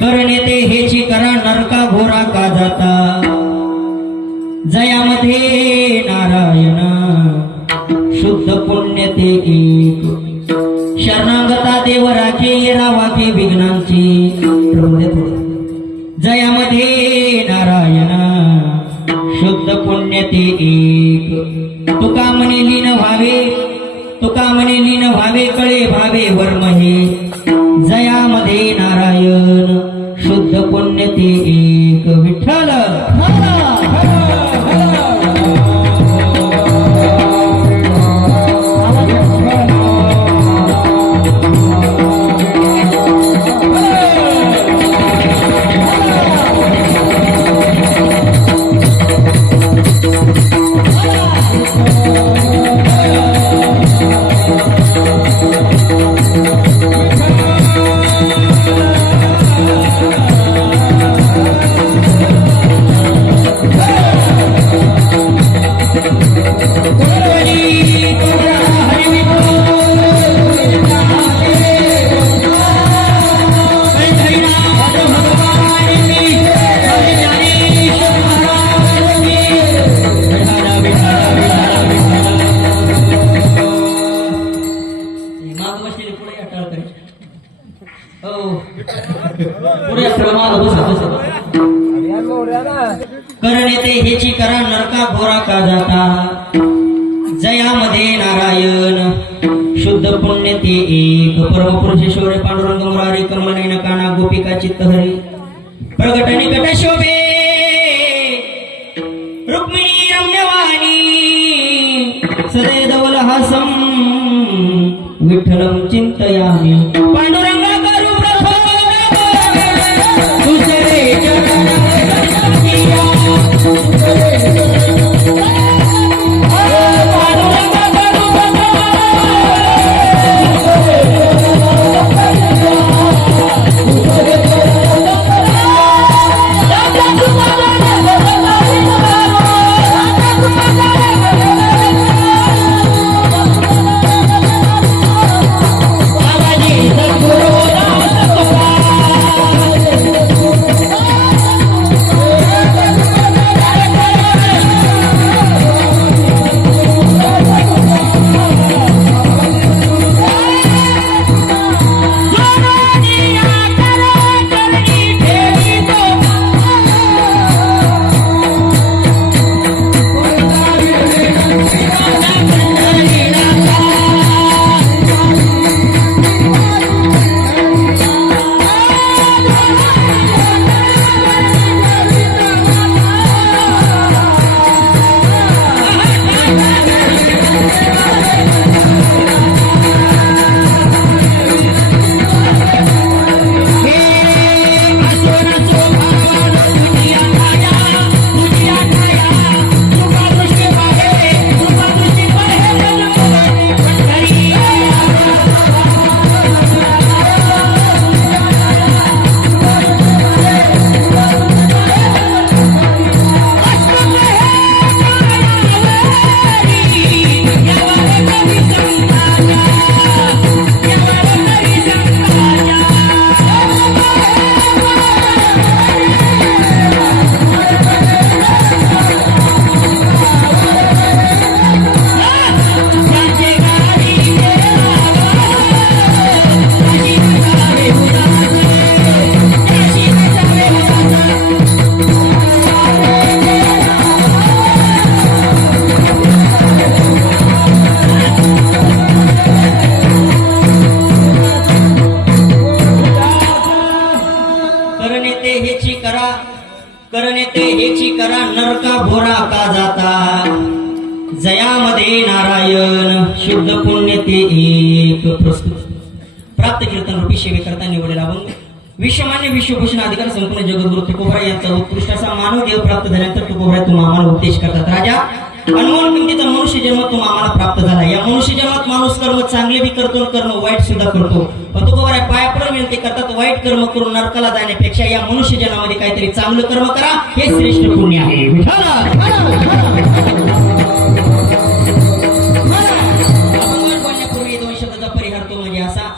करणे ते हेची करा नरका घोरा का जाता जयामध्ये नारायण शुद्ध पुण्य ते एक शरणागता देव राखे रावाके विघ्नांची जयामध्ये नारायण शुद्ध पुण्य ते एक तुका म्हणे लीन व्हावे कळे भावे वर्म हे जयामध्ये नारायण शुद्ध पुण्य ते एक विठ्ठल करणे ते हेची करा नरका घोरा का जाता जयामध्ये नारायण शुद्ध पुण्य ते एक परमपुरुषेश्वर पांडुरंग मुरारी कमलनयन काना गोपिका चित्तहरी प्रगट निकट शोभे रुक्मिणी रम्यवाणी सदैव हासं विठ्ठलं चिंतयामि पांडुरंग करू दुसरे करणे ते हेची करा नरका भोरा का जाता जयामध्ये नारायण शुद्ध पुण्य ते एक प्रस्तुत प्राप्त कीर्तन रूपी सेवेकरता निवडलेला अभंग विश्वमान्य विश्वभूषण अधिकार संपूर्ण जगद्गुरु तुकोबरा यांचा उत्कृष्ट असा मानव देव प्राप्त झाल्यानंतर तुकोबरा तुम्हाला आम्हाला उपदेश करतात राजा अनमोल किमतीचा मनुष्य जन्म तुम्हाला आम्हाला प्राप्त झाला या मनुष्य जन्मात माणूस कर्म चांगले बी करतो कर्म वाईट सुद्धा करतो पण तुकोबरा पायापड विनंती करतात वाईट कर्म करून नरकाला जाण्यापेक्षा या मनुष्य जन्मामध्ये काहीतरी चांगलं कर्म करा हे श्रेष्ठ पुण्य आहे दोन शब्दाचा परिहार तो म्हणजे असा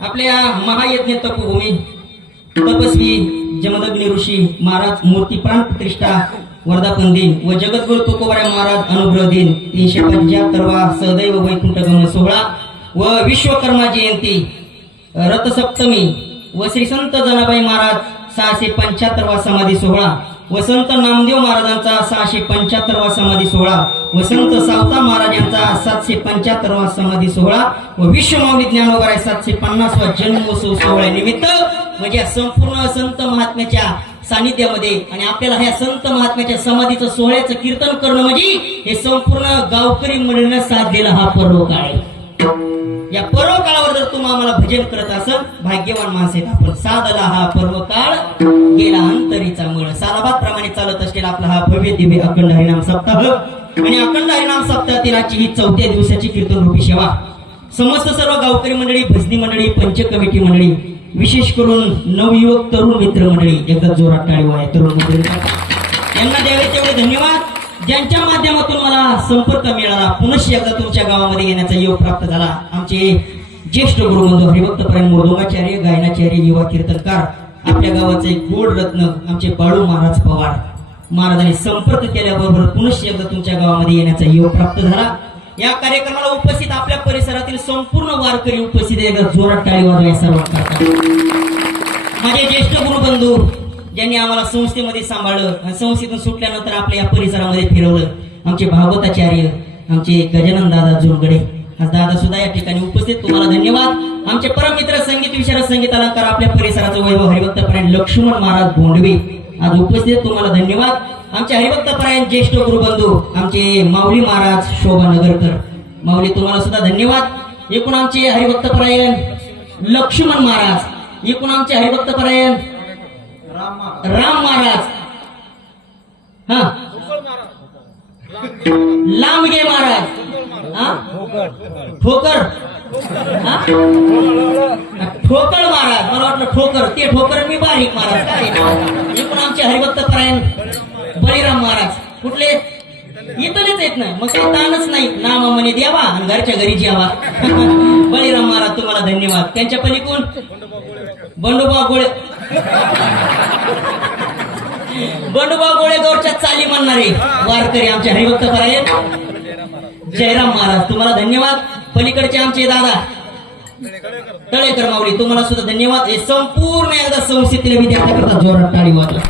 आपल्या महायज्ञ तपोभूमी तपस्वी जमदग्नी ऋषी महाराज मूर्ती प्राण प्रतिष्ठा वर्धापन दिन व जगद्गुरु तुकोबाराय महाराज अनुग्रह दिन 375वा सदैव वैकुंठ गमन सोहळा व विश्वकर्मा जयंती रथसप्तमी व श्री संत जनाबाई महाराज 675वा समाधी सोहळा व संत नामदेव महाराजांचा 675वा समाधी सोहळा व संत सावता महाराज यांचा 775वा समाधी सोहळा व विश्व माऊली ज्ञानोबा 750वा जन्मोत्सव सोहळ्यानिमित्त म्हणजे संपूर्ण संत महात्म्याच्या सानिध्यामध्ये आणि आपल्याला ह्या संत महात्म्याच्या समाधीचं सोहळ्याचं कीर्तन करणं म्हणजे हे संपूर्ण गावकरी मंडळीनं साथ दिला हा पर्व काळ आहे. या पर्व काळावर जर तुम्ही आम्हाला भजन करत असाल भाग्यवान माणसं आहेत आपण. साधला हा पर्व काळ गेला अंतरीचा मळ. सालाबाद प्रमाणे चालत असलेला आपला हा भव्य दिव्य अखंड हरिनाम सप्ताह आणि अखंड हरिनाम सप्ताहातील आजची ही 4थ्या दिवसाची कीर्तन रूपी सेवा समस्त सर्व गावकरी मंडळी, भजनी मंडळी, पंच कमिटी मंडळी, विशेष करून नवयुवक तरुण मित्र मंडळी एकदा जोरात टाळी वाया तरुण मंडळी यांना द्यावे तेवढे धन्यवाद. ज्यांच्या माध्यमातून मला संपर्क मिळाला पुनश्च एकदा तुमच्या गावामध्ये येण्याचा योग प्राप्त झाला. आमचे ज्येष्ठ गुरुबंधू हरिभक्तपरायण मृदुंगाचार्य, गायनाचार्य, युवा कीर्तनकार, आपल्या गावाचे एक गोड रत्न आमचे बाळू महाराज पवार महाराजांनी संपर्क केल्याबरोबर पुनश्च एकदा तुमच्या गावामध्ये येण्याचा योग प्राप्त झाला. या कार्यक्रमाला उपस्थित आपल्या परिसरातील संपूर्ण वारकरी उपस्थित एकदा जोरात टाळी वाजवायला सर्वात माझे ज्येष्ठ गुरुबंधू ज्यांनी आम्हाला संस्थेमध्ये सांभाळलं आणि संस्थेतून सुटल्यानंतर आपल्या या परिसरामध्ये फिरवलं आमचे भागवताचार्य, आमचे गजानन दादा जोरगडे, आज दादा सुद्धा या ठिकाणी उपस्थित. तुम्हाला धन्यवाद. आमचे परममित्र संगीत विशारद संगीत अलंकार आपल्या परिसराचं वैभव हरिभक्तपरायण लक्ष्मण महाराज भोंडवे आज उपस्थित. तुम्हाला धन्यवाद. आमचे हरिभक्तपरायण ज्येष्ठ गुरुबंधू आमचे माऊली महाराज शोभा नगरकर, माऊली तुम्हाला सुद्धा धन्यवाद. एकूण आमचे हरिभक्तपरायण लक्ष्मण महाराज, एकूण आमचे हरिभक्तपरायण राम महाराज, हा लांबगे महाराज, ठोकर ठोकर महाराज, मला वाटलं ठोकर ते ठोकर मी बारीक महाराज काय. एकूण आमचे हरिभक्तपरायण बळीराम महाराज कुठले इथलेच येत नाही मग काही ताणच नाही. नाम म्हणे द्यावा आणि घरच्या घरी जेवा. बळीराम महाराज तुम्हाला धन्यवाद. त्यांच्या पलीकडून बंडोबा गोळे, बंडोबा गोळेगावच्या चाली म्हणणारे वारकरी आमचे हरिभक्तपरायण जयराम महाराज तुम्हाला धन्यवाद. पलीकडचे आमचे दादा तळेकर माऊली तुम्हाला सुद्धा धन्यवाद. हे संपूर्ण एकदा संस्थेतील विद्यार्थ्याकरता जोरात टाळी वाजवा.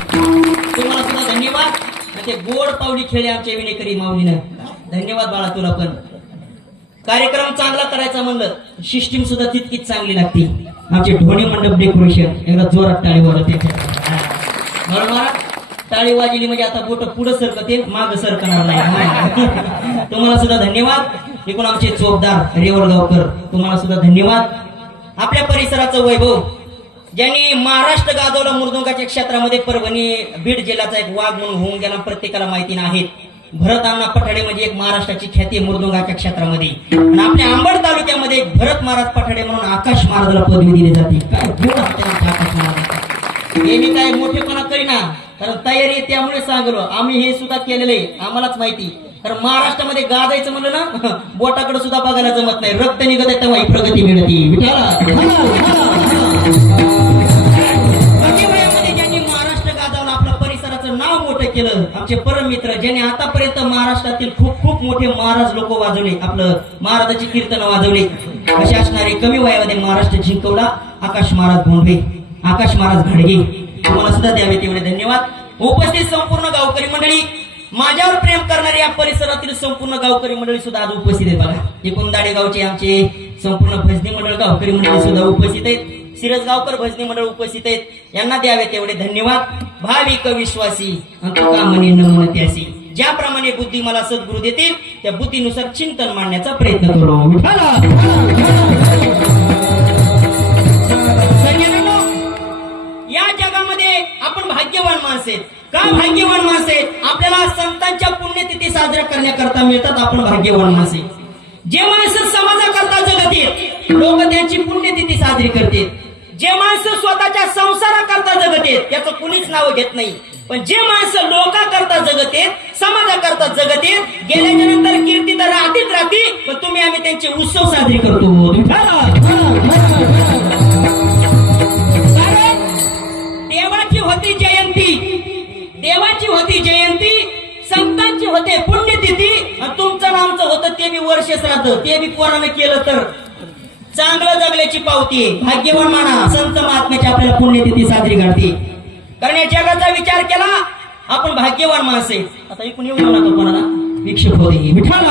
तुम्हाला सुद्धा धन्यवाद. ते गोड पावली खेळले आमच्या विनेकरी माऊलीनं धन्यवाद बाळा तुला पण. कार्यक्रम चांगला करायचा म्हणलं सिस्टीम सुद्धा तितकीच चांगली लागते. आमचे ढोणी मंडप डेकोरेशन एकदा जोरात टाळी वाजवते. बरोबर टाळी वाजली म्हणजे आता बोट पुढे सरकते माग सरकणार नाही. तुम्हाला सुद्धा धन्यवाद. एकूण आमचे चोपदार रेवळगावकर तुम्हाला सुद्धा धन्यवाद. आपल्या परिसराचं वैभव ज्यांनी महाराष्ट्र गाजवलं मृदुंगाच्या क्षेत्रामध्ये परभणी बीड जिल्ह्याचा एक वाघ म्हणून होऊन गेला प्रत्येकाला माहिती नाही. भरत अण्णा पठाडे म्हणजे एक महाराष्ट्राची ख्याती मृदुंगाच्या क्षेत्रामध्ये आणि आपल्या अंबड तालुक्यामध्ये भरत महाराज पठाडे म्हणून आकाश महाराजाला पदवी दिली जाते. काय गुण असते आकाश महाराज हे मी काय मोठेपणा करीना कारण तयारी त्यामुळे सांगलो आम्ही हे सुद्धा केलेलं आहे आम्हालाच माहिती. कारण महाराष्ट्रामध्ये गाजायचं म्हणलं ना बोटाकडे सुद्धा बघायला जमत नाही. रक्त निघत आहे तेव्हा ही प्रगती मिळते. ज्यांनी महाराष्ट्र गाजवला आपल्या परिसराचं नाव मोठं केलं आमचे परम मित्र ज्यांनी आतापर्यंत महाराष्ट्रातील खूप खूप मोठे महाराज लोक वाजवले आपलं महाराजाची कीर्तन वाजवले असे असणारे कमी वयामध्ये महाराष्ट्र जिंकवला आकाश महाराज भोंडवे, आकाश महाराज घाडगे तुम्हाला सुद्धा द्यावे तेवढे धन्यवाद. उपस्थित संपूर्ण गावकरी मंडळी माझ्यावर प्रेम करणारे या परिसरातील संपूर्ण गावकरी मंडळी सुद्धा आज उपस्थित आहेत. बघा एकूण दाडेगावचे आमचे संपूर्ण भजनी मंडळ गावकरी मंडळी सुद्धा उपस्थित आहेत. सिरसगावकर भजनी मंडळ उपस्थित आहेत. यांना द्यावे तेवढे धन्यवाद. भाविक विश्वासी तुका म्हणे नमन त्यासी ज्याप्रमाणे बुद्धी मला सद्गुरू देतील त्या बुद्धीनुसार चिंतन मांडण्याचा प्रयत्न करू. या जगामध्ये आपण भाग्यवान माणसे का भाग्यवान माणसे आपल्याला संतांच्या पुण्यतिथी साजरा करण्याकरता मिळतात. आपण भाग्यवान माणसे जे माणसं समाजाकरता जगतील लोक त्यांची पुण्यतिथी साजरी करतील. जे माणसं स्वतःच्या संसाराकरता जगतेत त्याचं कुणीच नाव घेत नाही. पण जे माणसं लोकांकरता जगतेत समाजाकरता जगतेत गेल्याच्या नंतर कीर्ती तर राहतीच राहती पण तुम्ही आम्ही त्यांचे उत्सव साजरे करतो. होती जयंती, संतांची होते पुण्यतिथी, आणि तुमचं नामचं होतं ते बी वर्ष श्राद्ध, ते बी पोरानं केलं तर चांगलं जगल्याची पावती आहे. भाग्यवान माना, संत महात्म्याची आपल्याला पुण्यतिथी साजरी करते. कारण या जगाचा विचार केला आपण भाग्यवान माणसे. आता इकडून येऊ नका कोणाला विक्षेप होते. विठाल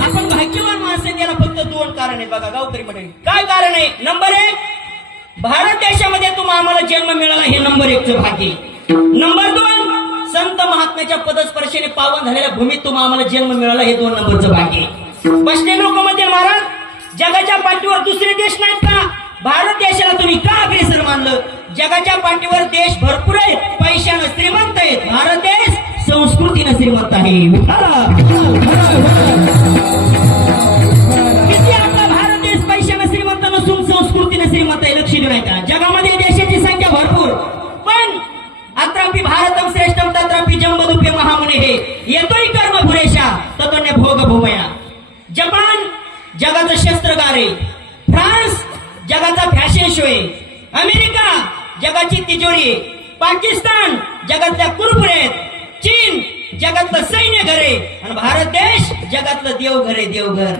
आपण भाग्यवान माणसे, त्याला फक्त दोन कारण आहेत बघा गावकरी मंडळी. काय कारण आहे? नंबर 1, भारत देशामध्ये तुम्हाला आम्हाला जन्म मिळाला, हे नंबर 1चं भाग्य. नंबर 2, संत महात्म्याच्या पदस्पर्शाने पावन झालेल्या भूमीत तुम्हाला आम्हाला जन्म मिळाला, हे 2 नंबरचं भाग्य. बसले लोक मध्ये महाराज, जगाच्या पाठीवर दुसरे देश नाहीत का? भारत देशाला तुम्ही का अग्रेसर मानलं? जगाच्या पाठीवर देश भरपूर आहेत, पैशानं श्रीमंत आहेत. भारत देश संस्कृतीनं श्रीमंत आहे. किती आपला भारत देश पैशानं श्रीमंत नसून संस्कृतीनं श्रीमंत आहे, लक्ष देऊ नाही का? जगामध्ये देशाची संख्या भरपूर, पण अत्रापि भारतम श्रेष्ठम तत्रापि जंबदुपे महामुने हे येतोय कर्म पुरेशा ततोन्य भोग भूमया. जपान जगाचं शस्त्रगार आहे, फ्रान्स जगाचा फॅशन शो आहे, अमेरिका जगाची तिजोरी आहे, पाकिस्तान जगातल्या कुरकुरे आहेत, चीन जगातलं सैन्य घर आहे, आणि भारत देश जगातलं देवघर आहे, देवघर.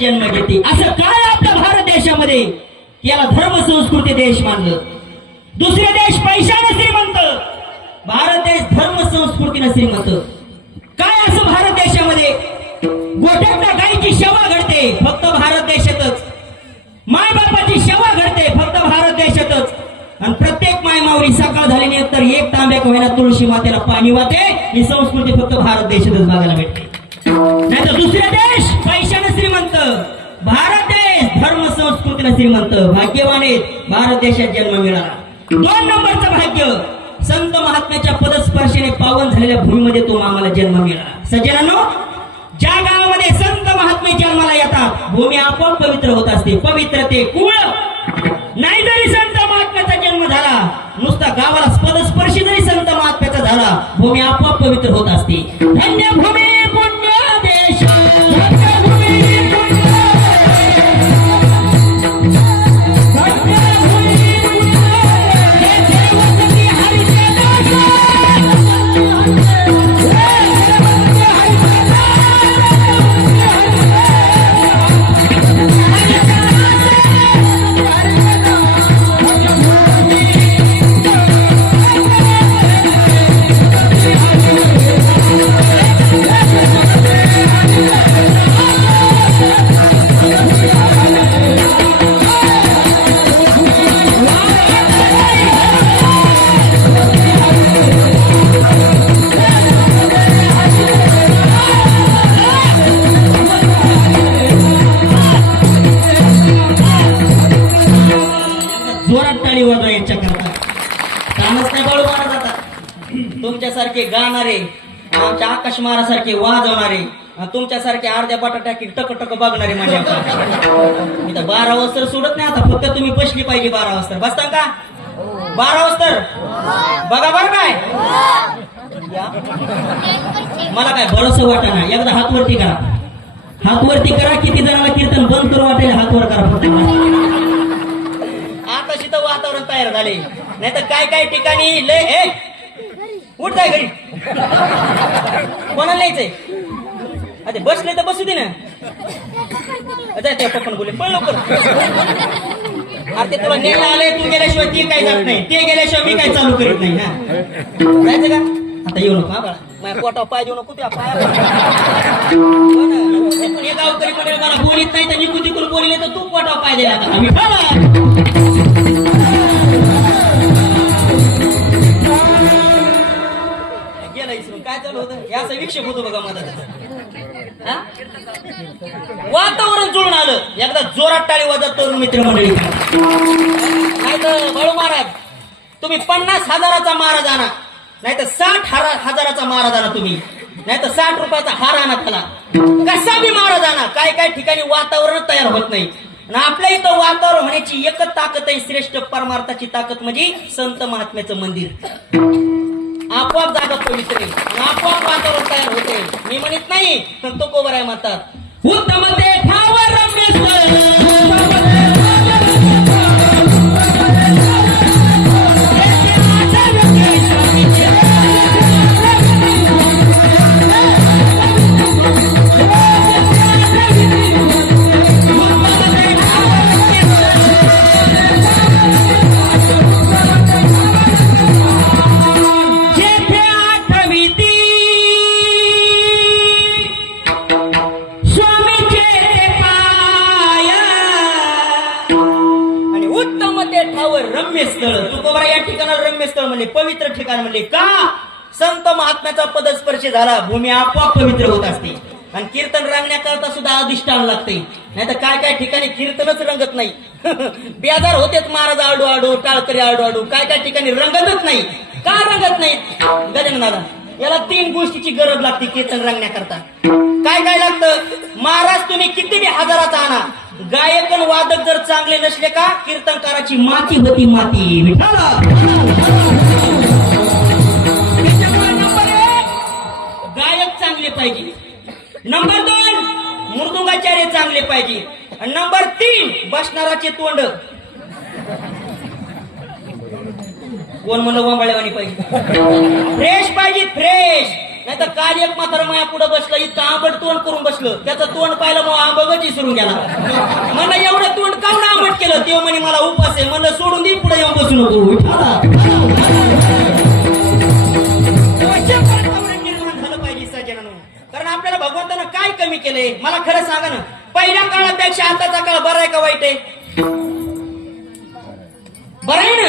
जन्म घेते. असं काय आपल्या भारत देशामध्ये याला धर्म संस्कृती देश मानलं? दुसरे देश पैशाने श्रीमंत, भारत देश धर्म संस्कृतीने श्रीमंत. काय असं भारत देशामध्ये? गोठ्यातल्या गायीची सेवा घडते फक्त भारत देशातच, माय बापाची सेवा घडते फक्त भारत देशातच, आणि प्रत्येक माय मावरी सकाळ झाल्यानंतर 1 तांब्या होईना तुळशी मातेला पाणी वाहते. ही संस्कृती फक्त भारत देशातच बघायला भेटते. नाही तर दुसरे देश पैशाने श्रीमंत, भारत देश धर्म संस्कृतीने श्रीमंत. भाग्यवान आहेत, भारत देशात जन्म मिळाला. 2 नंबरचं भाग्य, संत महात्म्याच्या पदस्पर्शाने पावन झालेल्या भूमीमध्ये तो आम्हाला जन्म मिळाला. सज्जनांनो, ज्या गावामध्ये संत महात्मे जन्माला येतात भूमी आपोआप पवित्र होत असते. पवित्रते कुळ नाही जरी संत महात्म्याचा जन्म झाला, नुसता गावाला पदस्पर्शी जरी संत महात्म्याचा झाला, भूमी आपोआप पवित्र होत असते. धन्य भूमी पुण्य देश, धन्य भूमी पुण्य, धन्य भूमी पुण्य, हे देवसती हरीचे दास, तुमच्यासारखे गाणारे, आमच्या आकाश महारासारखे वाजवणारे, तुमच्यासारखे अर्ध्या बटाट्या की टक टक बघणारे माझ्या. मी तर 12 वाजता सोडत नाही आता, फक्त तुम्ही बसली पाहिजे 12 वाजता. बसता का 12 वाजता? बघा बरं काय या मला काय भरोसा वाटा ना एकदा हात वरती करा हात वरती करा किती जणांना कीर्तन बंद करू वाटेल हात वर करा फक्त आता शिथं वातावरण तयार झाले नाही तर काय काय ठिकाणी लय उठ जाय घरी कोणाला यायचंय अरे बसले तर बसू दे ना त्या पप्पन बोले पण लवकर अरे ते तुला न्यायला आले तू गेल्याशिवाय ते काही जात नाही ते गेल्याशिवाय मी काही चालू करीत नाही ना जायचं का आता येऊ नको हा बाळा माझ्या पोटावर पाय देऊ नको त्या पाया हे गावकरी म्हणेल मला बोलीत नाही तर निकून तिकून बोलले तर तू पोटावर पाय दिला आता आम्ही गेला इसरून काय चालू होतं याचा विक्षेप होतो बघा माझा वातावरण जुळून आलं एकदा जोरात टाळी वाजत तरुण मित्रमंडळी नाही तर बाळू महाराज तुम्ही 50,000चा महाराज आणा नाही तर 60,000चा महाराज आणा तुम्ही नाही तर 60 रुपयाचा हार आणा त्याला कसा बी महाराज आणा काय काय ठिकाणी वातावरण तयार होत नाही आणि आपल्या इथं वातावरण होण्याची एकच ताकद आहे श्रेष्ठ परमार्थाची ताकद म्हणजे संत महात्म्याचं मंदिर आपोआप जागा पवित्र आहे आपोआप वातावरण तयार होते मी म्हणत नाही तर तो कोबर आहे म्हणतात उत्तम ते ठावर रम्य स्थळ तुकोबरा या ठिकाणाला रम्य स्थळ म्हणले पवित्र ठिकाण म्हणले का संत महात्म्याचा पदस्पर्श झाला भूमी आपोआप पवित्र होत असते आणि कीर्तन रंगण्याकरता सुद्धा अधिष्ठान लागते नाही तर काय काय ठिकाणी कीर्तनच रंगत नाही बेजार होतेच महाराज आडू आडू टाळकरी आडू आडू काय काय ठिकाणी रंगतच नाही का रंगत नाही गजानन दादा याला 3 गोष्टीची गरज लागते कीर्तन रंगण्याकरता काय काय लागतं महाराज तुम्ही किती बी हजाराचा आणा गायक आणि वादक जर चांगले नसले का कीर्तनकाराची माती होती माती गायक चांगले पाहिजे नंबर 2 मृदुंगाचार्य चांगले पाहिजे आणि नंबर 3 बसणाराचे तोंड कोण म्हणलं वंबाळेवाणी पाहिजे फ्रेश पाहिजे फ्रेश नाही तर काल एक म्हातारा माया पुढे बसलं इतकं आंबट तोंड करून बसलं त्याचं तोंड पाहिलं मग आंबगच विसरून गेला मला एवढं तोंड काऊन आंबट केलं तेव्हा म्हणे मला उपास आहे म्हणलं सोडून दे पुढे येऊन बसू नको निर्माण झालं पाहिजे सज्जनांनो कारण आपल्याला भगवंतानं काय कमी केलंय मला खरं सांगा ना पहिल्या काळापेक्षा आताचा काळ बरा आहे का वाईट आहे बरं आहे ना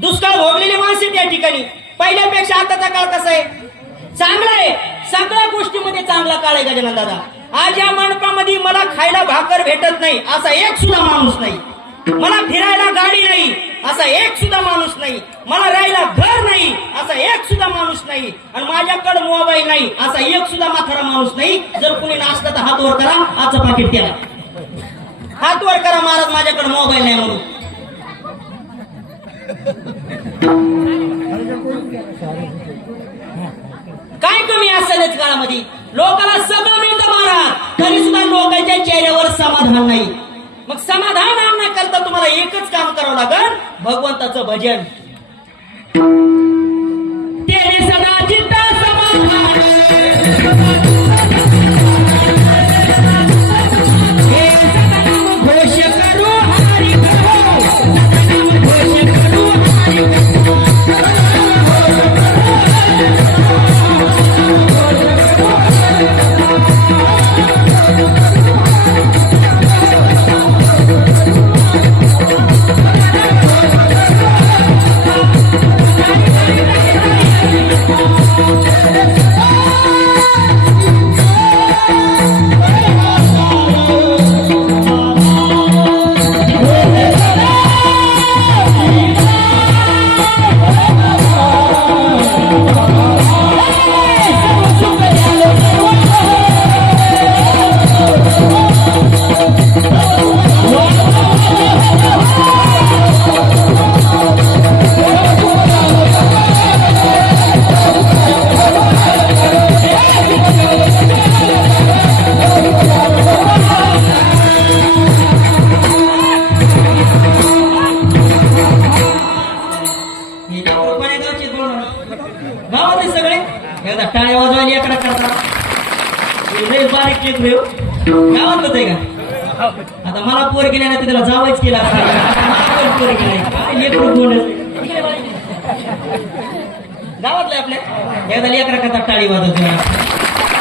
दुष्काळ भोगलेले माणसे त्या ठिकाणी पहिल्यापेक्षा आताचा काळ कसा आहे चांगला आहे सगळ्या गोष्टीमध्ये चांगला काळ आहे गजानन दादा आज या मंडपामध्ये मला खायला भाकर भेटत नाही असा एक सुद्धा माणूस नाही मला फिरायला गाडी नाही असा एक सुद्धा माणूस नाही मला राहायला घर नाही असा एक सुद्धा माणूस नाही आणि माझ्याकडे मोबाईल नाही असा एक सुद्धा म्हातारा माणूस नाही जर कुणी नाचलं तर हात वर करा आजचं पाकिट त्याला हात वर करा महाराज माझ्याकडे मोबाईल नाही म्हणून काय कमी असेलच काळामध्ये लोकांना सगळं मिळतं महाराज तरी सुद्धा लोकांच्या चेहऱ्यावर समाधान नाही मग समाधान आणण्याकरता तुम्हाला एकच काम करावं लागेल भगवंताचं भजन तेरे सदा चित्ता समाधान घोष करू हरी घोष करू हरी हे कोण्या गावचे बोलणार गावातले सगळे एकदा टाळ्या वाजवायला एकडा करतात लय बारीक लेकरू आहे हो. गावातलंच आहे का आता मला पोरगी नाही ना त्याला जावंच केला पोरगी नाही काय लेकरू बोलत गावातले आपल्या एकदा लेकरा करता टाळी वाजत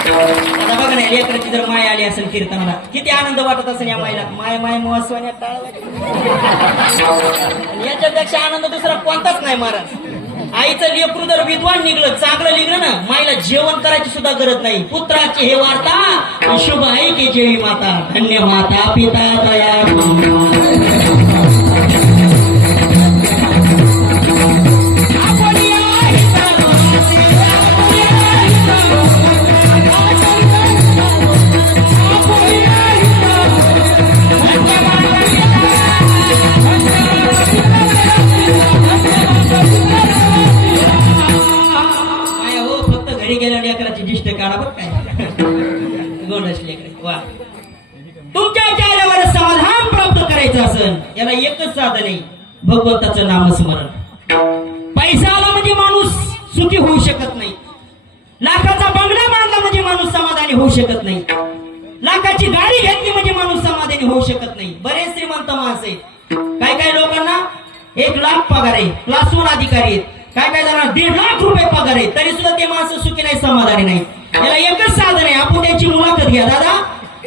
आता बघा नाही लेकराची जर माय आली असेल कीर्तनाला किती आनंद वाटत असेल या मायला माय माय मोहस्वाने टाळ याच्यापेक्षा आनंद दुसरा कोणताच नाही महाराज आईचं लेकरू जर विद्वान निघलं चांगलं निघलं ना मायला जेवण करायची सुद्धा गरज नाही पुत्राची हे वार्ता शुभ आई की जेवी माता धन्य माता पिता दया तुमच्या चेहऱ्यावर समाधान प्राप्त करायचं असेल याला एकच साधन आहे भगवंताचं नामस्मरण. पैसा आला म्हणजे माणूस सुखी होऊ शकत नाही. लाखाचा बंगला बांधला म्हणजे माणूस समाधानी होऊ शकत नाही. लाखाची गाडी घेतली म्हणजे माणूस समाधानी होऊ शकत नाही. बरेच श्रीमंत माणसं आहेत काय काय लोकांना 1 लाख पगार आहे क्लास 1 अधिकारी आहेत काय काय जणांना 1.5 लाख रुपये पगार आहे तरी सुद्धा ते माणसं सुखी नाही समाधानी नाही. याला एकच साधन आहे आपण त्यांची मुलाखत घ्या. दादा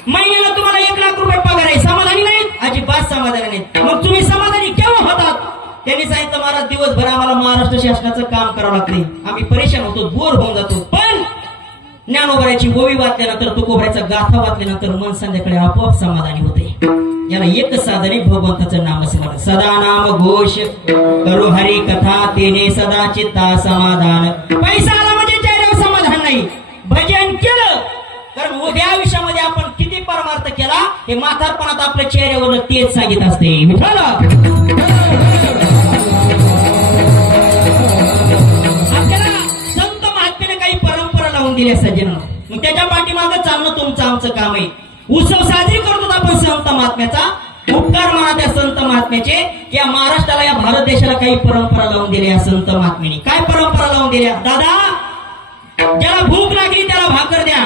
महिन्याला तुम्हाला 1 लाख रुपये पगार आहे समाधानी नाहीत अजिबात समाधानी नाहीत मग तुम्ही समाधानी केव्हा होतात. त्यांनी सांगितलं महाराज दिवसभर आम्हाला महाराष्ट्र शासनाचं काम करावं लागते आम्ही परेशान होतो बोर होऊन जातो पण ज्ञानोबराची गोवी वाचल्यानंतर तुकोबऱ्याचा गाथा वाचल्यानंतर मन संध्याकाळी आपोआप समाधानी होते. याला एकच साधन आहे भगवंताचं नामस्मरण. सदा नाम घोष करू हरी कथा तेने सदा चित्ता समाधान. पैसा आला म्हणजे चेहऱ्यावर समाधान नाही. भजन केलं कारण उद्या आयुष्यामध्ये आपण किती परमार्थ केला हे म्हातारपणात आपल्या चेहऱ्यावर तेच सांगित असते. आपल्याला संत महात्म्याने काही परंपरा लावून दिल्या सज्जन मग त्याच्या पाठीमागं चालणं तुमचं आमचं काम आहे. उत्सव साजरी करतो आपण संत महात्म्याचा उपकार म्हणा त्या संत महात्म्याचे या महाराष्ट्राला या भारत देशाला काही परंपरा लावून दिल्या संत महात्म्याने. काय परंपरा लावून दिल्या दादा ज्याला भूक लागली त्याला भाकर द्या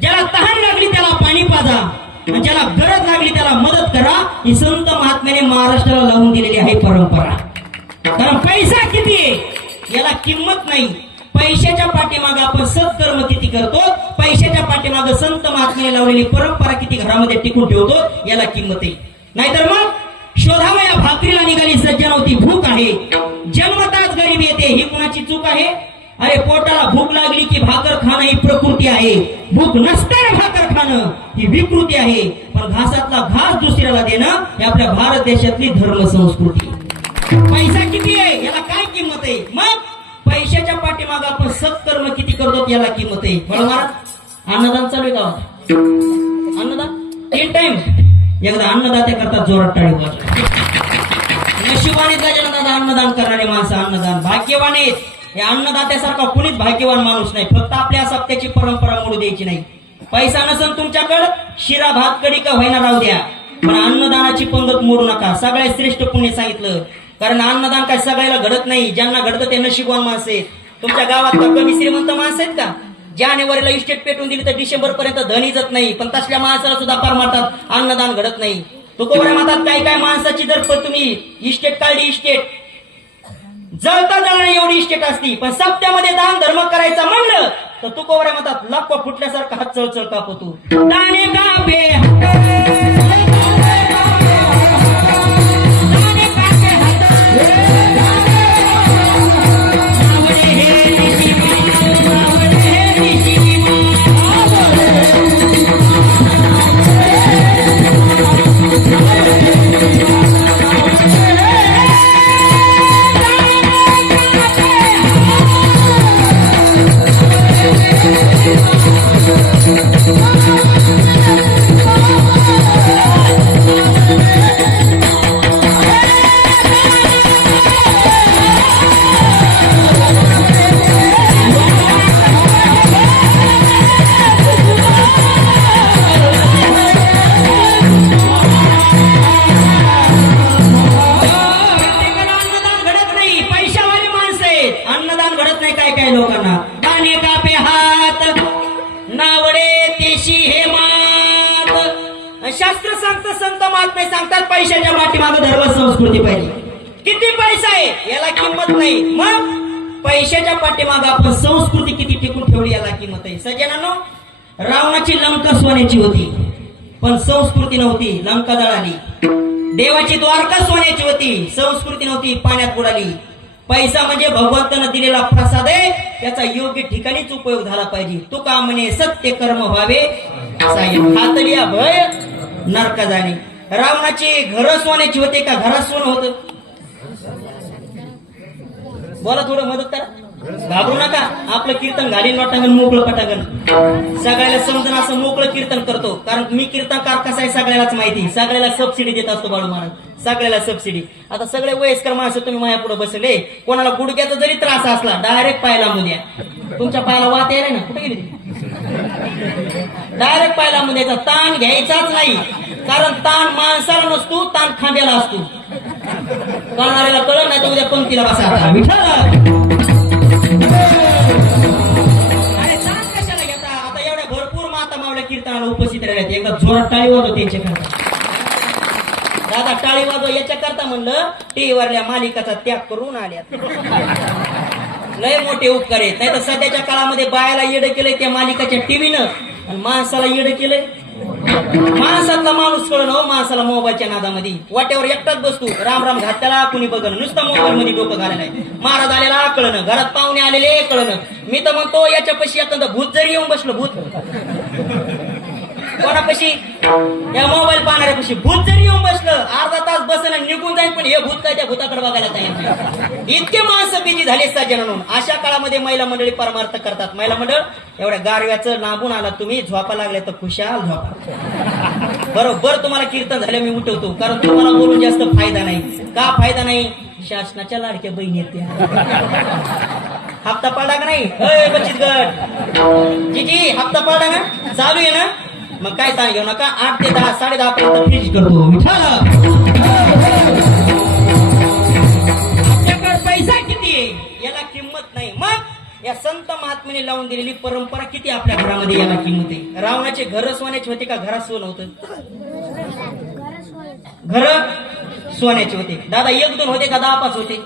ज्याला तहान लागली त्याला पाणी पाजा आणि ज्याला गरज लागली त्याला मदत करा. ही संत महात्म्याने महाराष्ट्राला लावून दिलेली आहे परंपरा. कारण पैसा किती आहे याला किंमत नाही. पैशाच्या पाठीमागे आपण सत्कर्म किती करतो पैशाच्या पाठीमागे संत महात्म्याने लावलेली परंपरा किती घरामध्ये टिकून ठेवतो याला किंमत आहे. नाहीतर मग शोधावया भाकरीला निघाली सज्जन होती भूक आहे जन्मताच गरीब येते ही कुणाची चूक आहे. अरे पोटाला भूक लागली की भाकर खाणं ही प्रकृती आहे. भूक नसताना भाकर खाणं ही विकृती आहे. पण घासातला घास दुसऱ्याला देणं हे आपल्या भारत देशातली धर्म संस्कृती. पैसा किती आहे याला काय किंमत आहे. मग पैशाच्या पाठीमागे आपण सत्कर्म किती करतो याला किंमत आहे. बरोबर अन्नदान चालू आहे गावात अन्नदान 3 टाइम एकदा अन्नदात्या करता जोरात टाळी वाजवा. नशिबाने गजानन दादा अन्नदान करणारे माणसं अन्नदान भाग्यवान आहेत. या अन्नदात्यासारखा कुणीच भाग्यवान माणूस नाही. फक्त आपल्या सप्त्याची परंपरा मोडू द्यायची नाही. पैसा नसेल तुमच्याकडे शिरा भात कडी का व्हायना राहू द्या पण अन्नदानाची पंगत मोडू नका. सगळ्यात श्रेष्ठ पुण्य सांगितलं कारण अन्नदान काय सगळ्याला घडत नाही. ज्यांना घडतं ते नशिबवान माणसं आहेत. तुमच्या गावात कमी श्रीमंत माणसं आहेत का जानेवारीला इस्टेट पेटून दिली तर डिसेंबर पर्यंत धनी जात नाही पण तसल्या माणसाला सुद्धा पार मारतात अन्नदान घडत नाही. तुकोबऱ्या मातात काय काय माणसाची जर तुम्ही इस्टेट काढली इस्टेट जळता जळणारी एवढी इस्टेट असती पण सप्त्यामध्ये दान धर्म करायचा म्हणलं तर तुकोबऱ्या मातात लक्ष फुटल्यासारखा हात चळचळ कापतो. दाने कापे घडत नाही काय काय लोकांना. काने कापे हात नावडे तेशी हे मात. शास्त्र सांगतं, संत महात्मे सांगतात पैशाच्या पाठीमागे धर्म संस्कृती पाहिजे. किती पैसा आहे याला किंमत नाही, मग पैशाच्या पाठीमागे आपण संस्कृती किती टिकून ठेवली याला किंमत आहे. सज्जनांनो, रावणाची लंका सोन्याची होती पण संस्कृती नव्हती, लंका जळाली. देवाची द्वारका सोन्याची होती, संस्कृती नव्हती, पाण्यात बुडाली. पैसा म्हणजे भगवंतानं दिलेला प्रसाद आहे, त्याचा योग्य ठिकाणीच उपयोग झाला पाहिजे. तुका म्हणे सत्य कर्म व्हावे हातलिया भय नरका जाणे. रावणाची घर सोन्याची होते का घरात सोनं होतं? बोला, थोडं मदत करा. घाबरू नका, आपलं कीर्तन घालीन वाटागन मोकळं पटागन. सगळ्याला समजून असं मोकळं कीर्तन करतो, कारण मी कीर्तनकार कसा आहे सगळ्यालाच माहिती. सगळ्याला सबसिडी देत असतो बाळू महाराज, सगळ्याला सबसिडी. आता सगळे वयस्कर माणसं तुम्ही माझ्या पुढे बसले, कोणाला गुडघ्याचा जरी त्रास असला डायरेक्ट पाय लांबून द्या. तुमच्या पायाला वात यायला ना, कुठे गेली? डायरेक्ट पाय लांबून द्यायचा. ताण घ्यायचाच नाही, कारण ताण माणसाला नसतो, ताण खांद्याला असतो. कळणाऱ्याला कळलं नाही तर उद्या पंक्तीला बसा. अरे ताण कशाला घेता? आता एवढ्या भरपूर माता मावल्या कीर्तनाला उपस्थित राहिल्यात, एकदा जोरात टाळी वाजव त्यांच्याकरता. दादा टाळी वाजव याच्या करता म्हणलं, टीव्हीवरल्या मालिकाचा त्याग करून आल्यात. लय मोठे उपकार आहेत. नाही तर सध्याच्या काळामध्ये बायाला येडं केलंय त्या मालिकाच्या टीव्हीनं, आणि माणसाला येडं केलंय. माणसातला माणूस कळण हो, माणसाला मोबाईलच्या नादामध्ये वाट्यावर एकटाच बसतो. राम राम घातल्याला कुणी बघण, नुसतं मोबाईल मध्ये डोकं घालायला. महाराज आलेला कळणं, घरात पाहुणे आलेले कळणं. मी तर म्हणतो याच्यापाशी एखादं भूत जरी येऊन बसलं, भूत कोणापाशी, या मोबाईल पाहणाऱ्यापाशी भूत जरी येऊन बसलं, अर्धा तास बसन आणि निघून जाईल, पण हे भूत काय त्या भूताकडे बघायला तयार. इतके माणसं बिजी झाले सज्जनांनो. अशा काळामध्ये महिला मंडळी परमार्थ करतात. महिला मंडळ एवढ्या गारव्याचं लांबून आला तुम्ही, झोपा लागले तर खुशाल झोपा. बरोबर तुम्हाला कीर्तन झालं मी उठवतो, कारण तुम्हाला बोलून जास्त फायदा नाही. का फायदा नाही? शासनाच्या लाडक्या बहिणी आहेत त्या. हप्ता पाडा का नाही? बचत गट जी हप्ता पाडा ना, चालू आहे ना, मग काय ताण घेऊ नका. 8 ते 10, 10:30 पर्यंत फिनिश करतो. आपल्याकडे पैसा किती आहे याला किंमत नाही, मग या संत महात्म्याने लावून दिलेली परंपरा किती आपल्या घरामध्ये याला किंमत आहे. रावणाचे घर सोन्याचे होते का घरात सोनं होतं? घर सोन्याचे होते. दादा 1-2 होते का 10-5 होते?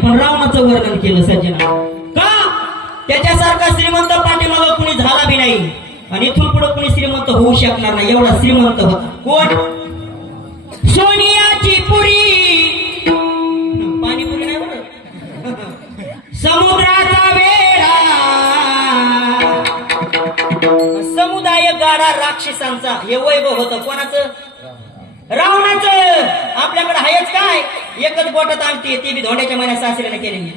पण रावणाचं वर्णन केलं सज्जना. का? त्याच्यासारखा श्रीमंत पाठीमागं कुणी झाला बी नाही, आणि इथून पुढे कुणी श्रीमंत होऊ शकणार नाही, एवढा श्रीमंत होता. कोण? सोनियाची पुरी, पाणीपुरी नाही बरं, समुद्राचा वेढा, समुदाय गाडा राक्षसांचा, हे वैभव होतं. कोणाचं? रावणाचं. आपल्याकडे आहेच काय? एकच बोटात आणते, ती बी धोंड्याच्या महिन्यात सासऱ्याने केलेली.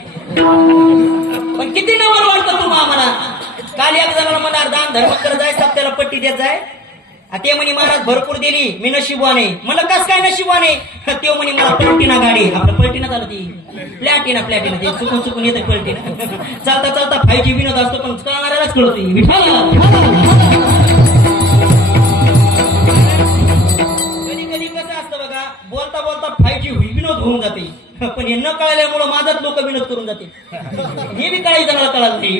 पण किती नवल वाटतं तुम्हा आम्हाला. काल एक जणाला म्हणणार दान धर्म करत जाय, सप्त्याला पट्टी देत जाय. ते म्हणे महाराज भरपूर दिली, मी नशिबवाने. म्हणलं कस काय नशिबवाने? ते म्हणे मला पलटीना गाडी, आपलं पलटीना चालू ती प्लॅटिना ते चुकून येतं पलटीना. चालता चालता 5G विनोद असतो, पण कळणाऱ्यालाच कळतो. बोलता बोलता 5G विनोद होऊन जाते, पण हे न कळल्यामुळे माझाच लोक विनोद करून जाते. हे बी काही जणांना कळत नाही.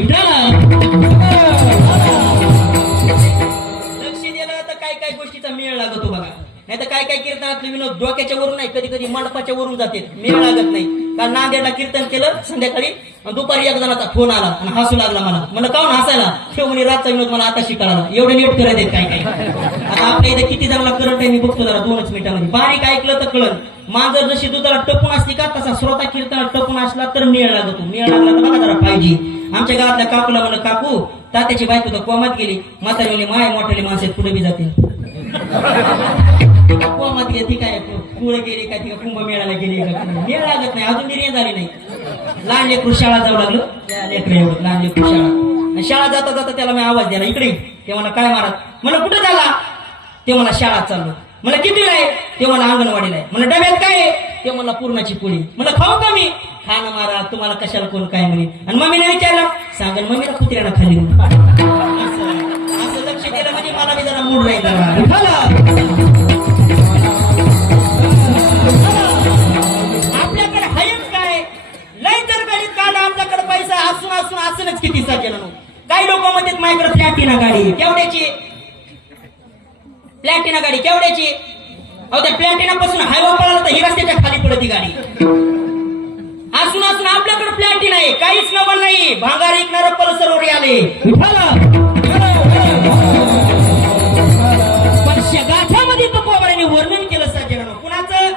लक्ष दिलं तर काय काय गोष्टीचा मेळ लागतो बघा. नाही तर काय काय कीर्तनातले विनोद डोक्याच्या वरून नाही, कधी कधी मंडपाच्या वरून जाते, मेळ लागत नाही. कारण नांदेडला कीर्तन केलं संध्याकाळी, दुपारी एक जणाचा फोन आला आणि हसू लागला. मला काऊन हसायला? ठेव म्हणे रातचा विनोद मला आता शिकायला. एवढे नीट करत आहेत काय काय. आता आपल्या इथे किती जणांना करंट आहे मी बघतो जरा 2च मिनिटांमध्ये. बारीक ऐकलं तर कळण. मांजर जशी दुधाला टपून असते का, तसा श्रोता कीर्तनाला टपून असला तर मेळ लागतो. मेळ लागला तर बघा जरा पाहिजे. आमच्या गावातल्या काकूला म्हणलं, काकू तात्याची बायको तर कोमात गेली. म्हातारी माय मोठ्याले माणसं पुढे बी जाते. कोमात गेली ती काय कुळ गेली का तिला कुंभमेळ्याला गेली का मेळ लागत नाही अजून निर्णय झाली नाही. लहान लेकरू शाळा जाऊ लागलं लेकर एवढं लहान लेकरू शाळा आणि शाळा जाता जाता त्याला मी आवाज द्याला इकडे ते मला काय मारत मला कुठं झाला ते मला शाळा चाललो मला कितीला आहे ते मला अंगणवाडीला आहे मला डब्यात काय आहे ते मला पूर्णाची पोळी मला खाऊ का मी खाणं मारा तुम्हाला कशाला कोण काय म्हणे आणि मम्मीने विचारलं सांगन मम्मीला कुत्र्यानं खाली असं लक्ष केलं म्हणजे मला बी जरा मूड राहील. आपल्याकडे हायच काय लय तर गणित काढा आपल्याकडे पैसा असून असून असूनच किती सज्जन काही लोक म्हणतात माझ्याकडे प्लॅटिना गाडी केवढ्याची प्लॅटिना गाडी केवढ्याची अहो त्या प्लॅटिना पासून हायवा पळाला तर ही रस्त्याच्या खाली पडती गाडी असून असून आपल्याकडे प्लॅटिना आहे काहीच नवल नाही भांगार ऐकणारं पल्सरवर आले गाठामध्ये तो कोबऱ्याने वर्णन केलं सज्जनानं कुणाचं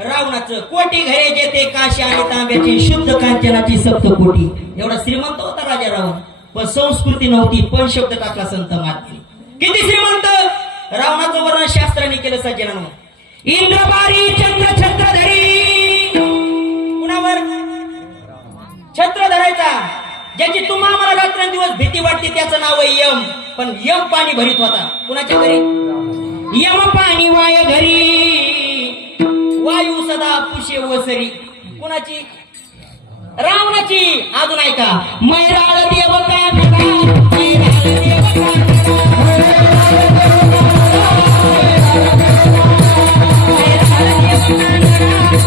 रावणाचं कोटी घरे जेते काशी आणि तांब्याची शुद्ध कांचनाची सप्तकोटी एवढा श्रीमंत होता राजा रावण पण संस्कृती नव्हती पण शब्द टाकला संत महात्मे किती श्रीमंत रावणाचं वर्णन शास्त्राने केलं सज्जनानं इंद्रबारी चंद्र छत्रधरी कुणावर छत्र धरायचा ज्याची तुम्हाला मला रात्रंदिवस भीती वाटते त्याचं नाव आहे यम पण यम पाणी भरीत होता कुणाच्या घरी यम पाणी वाय घरी वायू सदा पुष्य वसरी कुणाची रावणाची अजून ऐका मैराळ देव कानडा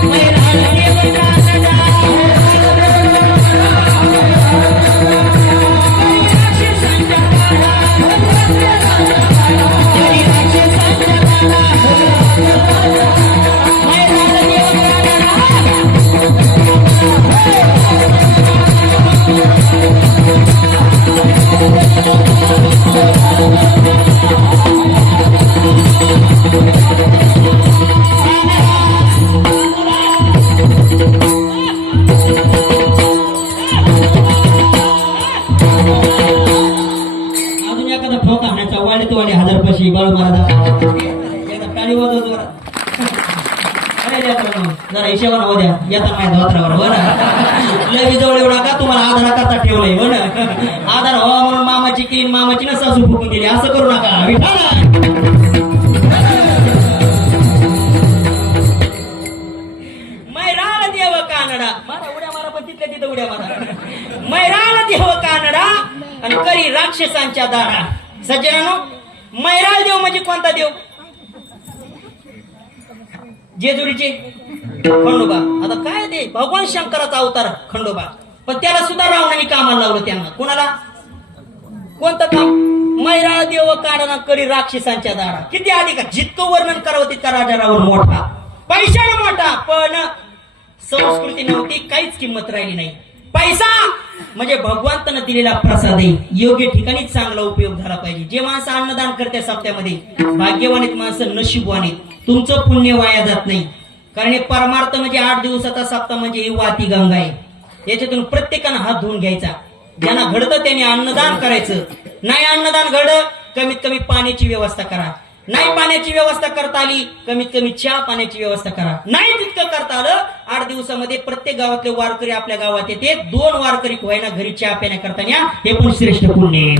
मैराळ देव बाळू महाराज टाळी वाजवतो जरा हिशेबानं हो द्या येतात माझ्या धोत्रावर हो ना लय जवळ येऊ नका तुम्हाला आधार करता ठेवलंय हो ना आधार व्हावा म्हणून मामाची किन मामाची ना सासू फुकून दिली असं करू नका मैराळ देव कानडा मारा उड्या मारा पण तिथल्या तिथं उड्या मारा मैराळ देव कानडा आणि करी राक्षसांच्या दारा सज्जनानो मैराळ देव म्हणजे कोणता देव जेजुरीचे खंडोबा आता काय ते भगवान शंकराचा अवतार खंडोबा पण त्याला सुद्धा रावणाने कामाला लावलं त्यांना कोणाला कोणतं काम मैराळ देव काढणं करी राक्षसांच्या दारा किती अधिक जितकं वर्णन करावं तितका राजा रावण मोठा पैशानं मोठा पण संस्कृती नव्हती काहीच किंमत राहिली नाही पैसा म्हणजे भगवंतानं दिलेला प्रसाद आहे योग्य ठिकाणी चांगला उपयोग झाला पाहिजे जे माणसं अन्नदान करते सप्त्यामध्ये भाग्यवानीत माणसं नशीबवानीत तुमचं पुण्य वाया जात नाही कारण हे परमार्थ म्हणजे 8 दिवसाचा सप्ताह म्हणजे ही वाती गंगा आहे याच्यातून प्रत्येकानं हात धुवून घ्यायचा ज्यांना घडतं त्यांनी अन्नदान करायचं नाही अन्नदान घडलं कमीत कमी पाण्याची व्यवस्था करा नाही पाण्याची व्यवस्था करता आली कमीत कमी चहा पाण्याची व्यवस्था करा नाही तितकं करता आलं 8 दिवसामध्ये प्रत्येक गावातले वारकरी आपल्या गावात येते 2 वारकरी व्हायना घरी चहा पिण्याकरता या हे पण श्रेष्ठ पुण्य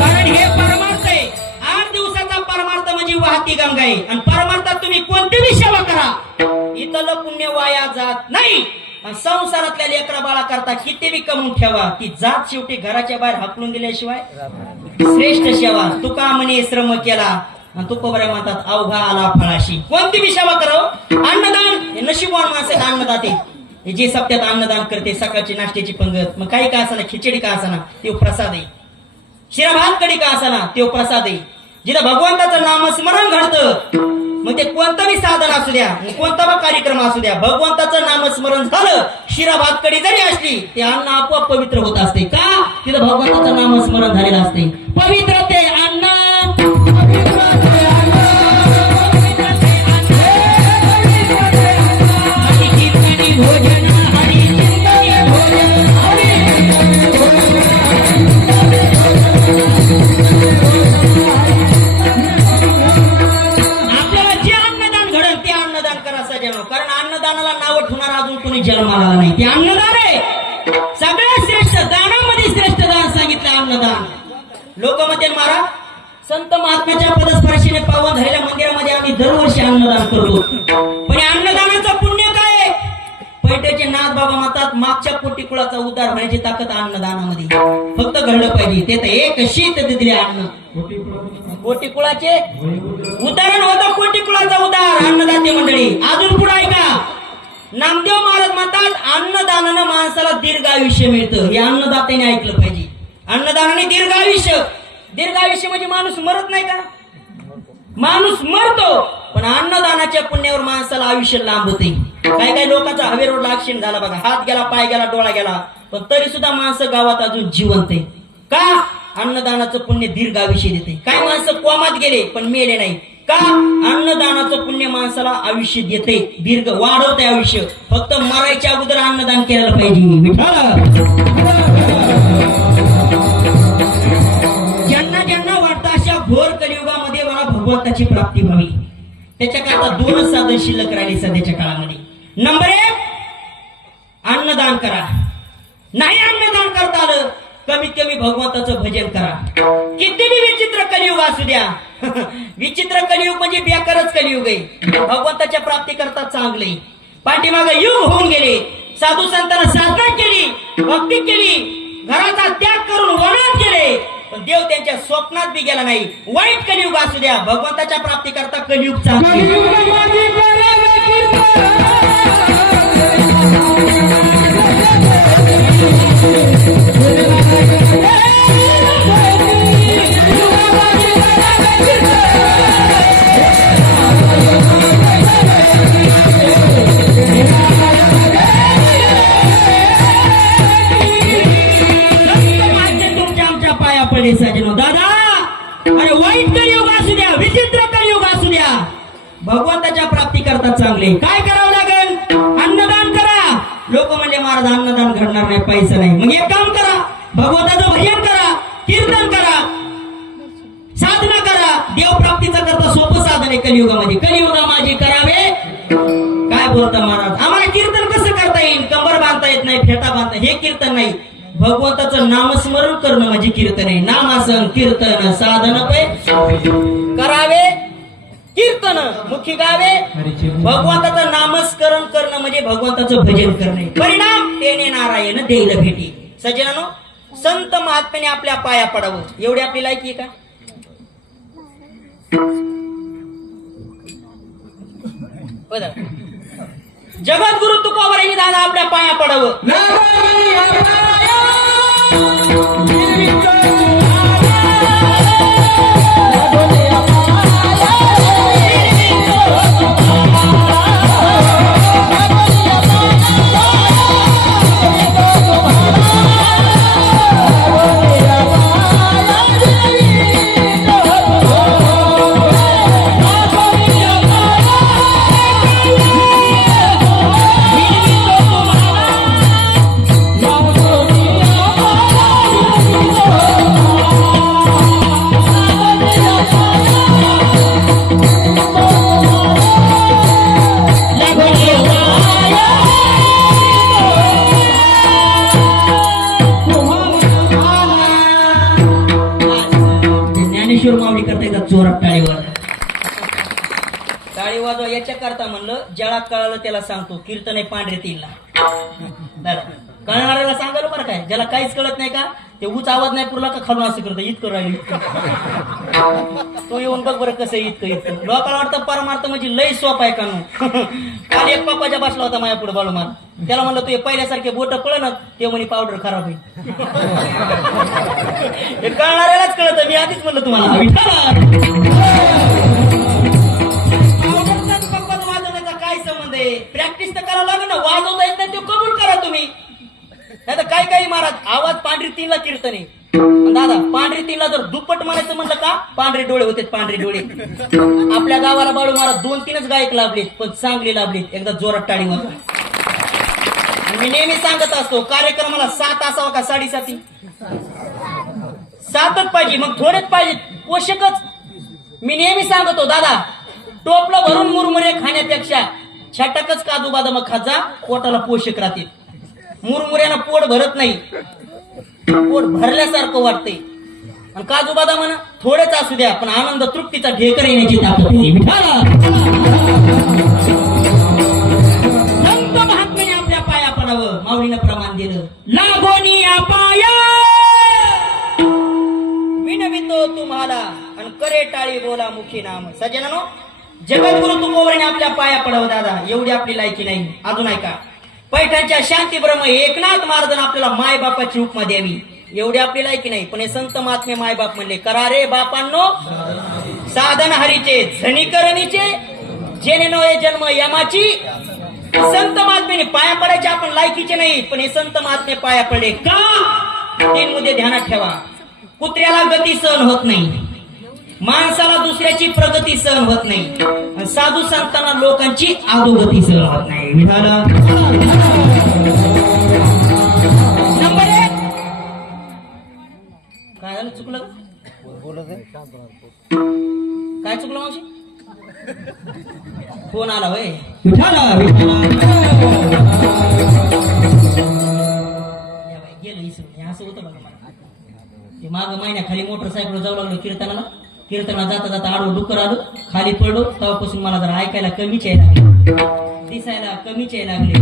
कारण हे परमार्थ आहे 8 दिवसाचा परमार्थ म्हणजे वाहती गंगा आहे आणि परमार्थात तुम्ही कोणतीही सेवा करा इथलं पुण्य वाया जात नाही आणि संसारातल्या लेकरा बाळा करता किती बी कमवून ठेवा ती जात शेवटी घराच्या बाहेर हाकलून गेल्याशिवाय श्रेष्ठ सेवा तुका म्हणे श्रम केला आणि तुकोबऱ्या म्हणतात अवघा आला फळाशी कोणती बी सेवा करावं अन्नदान हे नशीबवान माणसं अन्नदाते जे सप्त्यात अन्नदान करते सकाळची नाश्त्याची पंगत मग काही का असाना खिचडी का असाना तो प्रसाद आहे शिरा भात कडी का असाना तो प्रसाद आहे जिथं भगवंताचं नामस्मरण घडतं मग ते कोणतं बी साधन असू द्या कोणता बी कार्यक्रम असू द्या भगवंताचं नामस्मरण झालं शिरा भात कडी जरी असली ते अन्न आपोआप पवित्र होत असते का तिथं भगवंताचं नामस्मरण झालेलं असते पवित्र ते अन्न भोजन कोणी जन्माला आला नाही. ते अन्नदान आहे. सगळ्यात श्रेष्ठ दानामध्ये श्रेष्ठ दान सांगितलं अन्नदान. लोक म्हणते महाराज संत महात्म्याच्या पदस्पर्शीने पावन झालेल्या मंदिरामध्ये आम्ही दरवर्षी अन्नदान करतो. पण या अन्नदानाचं पुण्य काय आहे? पैठ्याचे नाथ बाबा म्हणतात मागच्या कोटी कुळाचा उद्धार होण्याची ताकद अन्नदानामध्ये फक्त घडलं पाहिजे. ते तर एक शीत दिले अन्न कोटी कुळाचे उदाहरण होतं. कोटी कुळाचा उद्धार अन्नदाते मंडळी. अजून पुढे ऐका नामदेव महाराज म्हणतात अन्नदानानं माणसाला दीर्घ आयुष्य मिळतं. हे अन्नदात्याने ऐकलं पाहिजे. अन्नदानाने दीर्घ आयुष्य. दीर्घ आयुष्य म्हणजे माणूस मरत नाही का? माणूस मरतो पण अन्नदानाच्या पुण्यावर माणसाला आयुष्य लांब होते. काही काही लोकांचा हवे रोड ऍक्सिडेंट झाला बघा, हात गेला, पाय गेला, डोळा गेला, पण तरी सुद्धा माणसं गावात अजून जिवंत आहे. का? अन्नदानाचं पुण्य दीर्घ आयुष्य देते. काय माणसं कोमात गेले पण मेले नाही. का? अन्नदानाचं पुण्य माणसाला आयुष्य देते, दीर्घ वाढवते आयुष्य. फक्त मरायच्या अगोदर अन्नदान केलं पाहिजे. ज्यांना ज्यांना वाटतं अशा घोर कलियुगामध्ये मला भगवंताची प्राप्ती व्हावी त्याच्याकरता दोनच साधन शिल्लक राहिले सध्याच्या काळामध्ये. नंबर 1 अन्नदान करा. नाही अन्नदान करता आलं कमीत कमी भगवंताचं भजन करा. कितीही विचित्र कलियुग असू द्या. विचित्र कलियुग म्हणजे बेकारच कलियुग आहे. भगवंताच्या प्राप्ती करता चांगले. पाठीमागे युग होऊन गेले. साधू संतांना साधना केली, भक्ती केली, घराचा त्याग करून वनात गेले, पण देव त्यांच्या स्वप्नात बी गेला नाही. वाईट कलियुग असू द्या भगवंताच्या प्राप्ती करता कलियुग चांगले. दादा अरे वाईट कलियुग असू द्या, विचित्र कलियुग असू द्या, भगवंताच्या प्राप्ती करता चांगले. काय करावं लागेल? अन्नदान करा. लोक म्हणले महाराज अन्नदान घडणार नाही, पैसा नाही. मग एक काम करा, भगवंताचं भजन करा, कीर्तन करा, साधना करा. देव प्राप्तीचा करता सोपं साधन आहे कलियुगामध्ये. कलियुगा माझे करावे. काय बोलता महाराज? आम्हाला कीर्तन कसं करता येईल? कंबर बांधता येत नाही, फेटा बांधता, हे कीर्तन नाही. भगवंताचं नामस्मरण करणं म्हणजे कीर्तन आहे. नामासन कीर्तन साधन करावे, कीर्तन मुखी गावे. भगवंताचं नामस्मरण करणं म्हणजे भगवंताचं भजन करणे. परिणाम तेने नारायण देईल भेटी. सज्जनानो संत महात्म्याने आपल्या पाया पडावं एवढी आपली लायकी आहे का? जगद्गुरु तुकोबारायांनी दादा आपल्या पाया पडावं. माऊली करता येतात जोरात टाळीवर. टाळी वाजवा याच्या करता म्हणलं ज्याला कळालं त्याला सांगतो. कीर्तन आहे पांढरे तीनला. कळणाऱ्याला सांगायला बरं काय. ज्याला काहीच कळत नाही का ते उच आवाज नाही पुरला का खालून असं करतं इतकं राहिलं. तो येऊन बघ बरं कसं इतकं इतकं. लोकांना वाटतं परमार्थ म्हणजे लय सोप आहे का. काल एक पापाच्या बसला होता माझ्या पुढे बाळूमार. त्याला म्हणलं तू पहिल्यासारखे बोट पळ ना, ते म्हणे पावडर खराब आहे. हे कळणाऱ्यालाच कळत. मी आधीच म्हणलं तुम्हाला वाजवण्याचा काय संबंध आहे? प्रॅक्टिस तर करावं लागेल ना. वाजवता येत नाही ते कबूल करा तुम्ही. नाही तर काय काही महाराज आवाज पांढरी तीनला कीर्तन आहे. दादा पांढरी तीनला जर दुप्पट म्हणायचं म्हणलं का पांढरे डोळे होते. पांढरे डोळे आपल्या गावाला बाळू महाराज 2-3च गायक लाभलेत पण चांगले लाभलेत. एकदा जोरात टाळी वाजवा. मी नेहमी सांगत असतो कार्यक्रमाला 7 असावा का 7.5? 7च पाहिजे. मग थोडेच पाहिजे पोषकच. मी नेहमी सांगतो दादा टोपलं भरून मुरमुरे खाण्यापेक्षा छटाकच काजू बदाम खाजा, पोटाला पोषक राहतील. मुरमुऱ्यानं पोट भरत नाही, पोट भरल्यासारखं वाटतंय. आणि काजू बदामानं थोडेच असू द्या पण आनंद तृप्तीचा ढेकर येण्याची ताकद आहे. विठाला संत महात्म्याने आपल्या पाया पडावं, माऊलीनं प्रमाण दिलं. लागोनी या पाया विनवितो तुम्हाला आणि करे टाळी बोला मुखी नाम. सज्जनानो, जगद्गुरु तुकोबराने आपल्या पाया पडावं दादा, एवढी आपली लायकी नाही. अजून ऐका, पैठणच्या शांती ब्रह्म एकनाथ महाराज आपल्याला माय बापाची उपमा द्यावी, एवढी आपली लायकी नाही. पण हे संत महात्मे माय बाप म्हणले, करा रे बापांनो साधन हरीचे झणीकरणीचे, जेणे नव्हे जन्म यमाची. संत महात्म्याने पाया पडायचे आपण लायकीचे नाही, पण हे संत महात्मे पाया पडले का? 3 मुद्दे ध्यानात ठेवा. कुत्र्याला गती सहन होत नाही, माणसाला दुसऱ्याची प्रगती सहन होत नाही, आणि साधू संतांना लोकांची अधोगती सहन होत नाही. विठाला नंबर 1 काय झालं? चुकलं काय चुकलं मावशी? फोन आला होय. विठाला गेलं इसरून. असं होतं बघा मला. ते माग महिन्याखाली मोटरसायकल जाऊ लागलो कीर्तनाला जाता जाता आडवं डुक्कर आलो, खाली पडलो. तेव्हापासून मला जरा ऐकायला कमीच यायला लागले, दिसायला कमीच यायला लागले.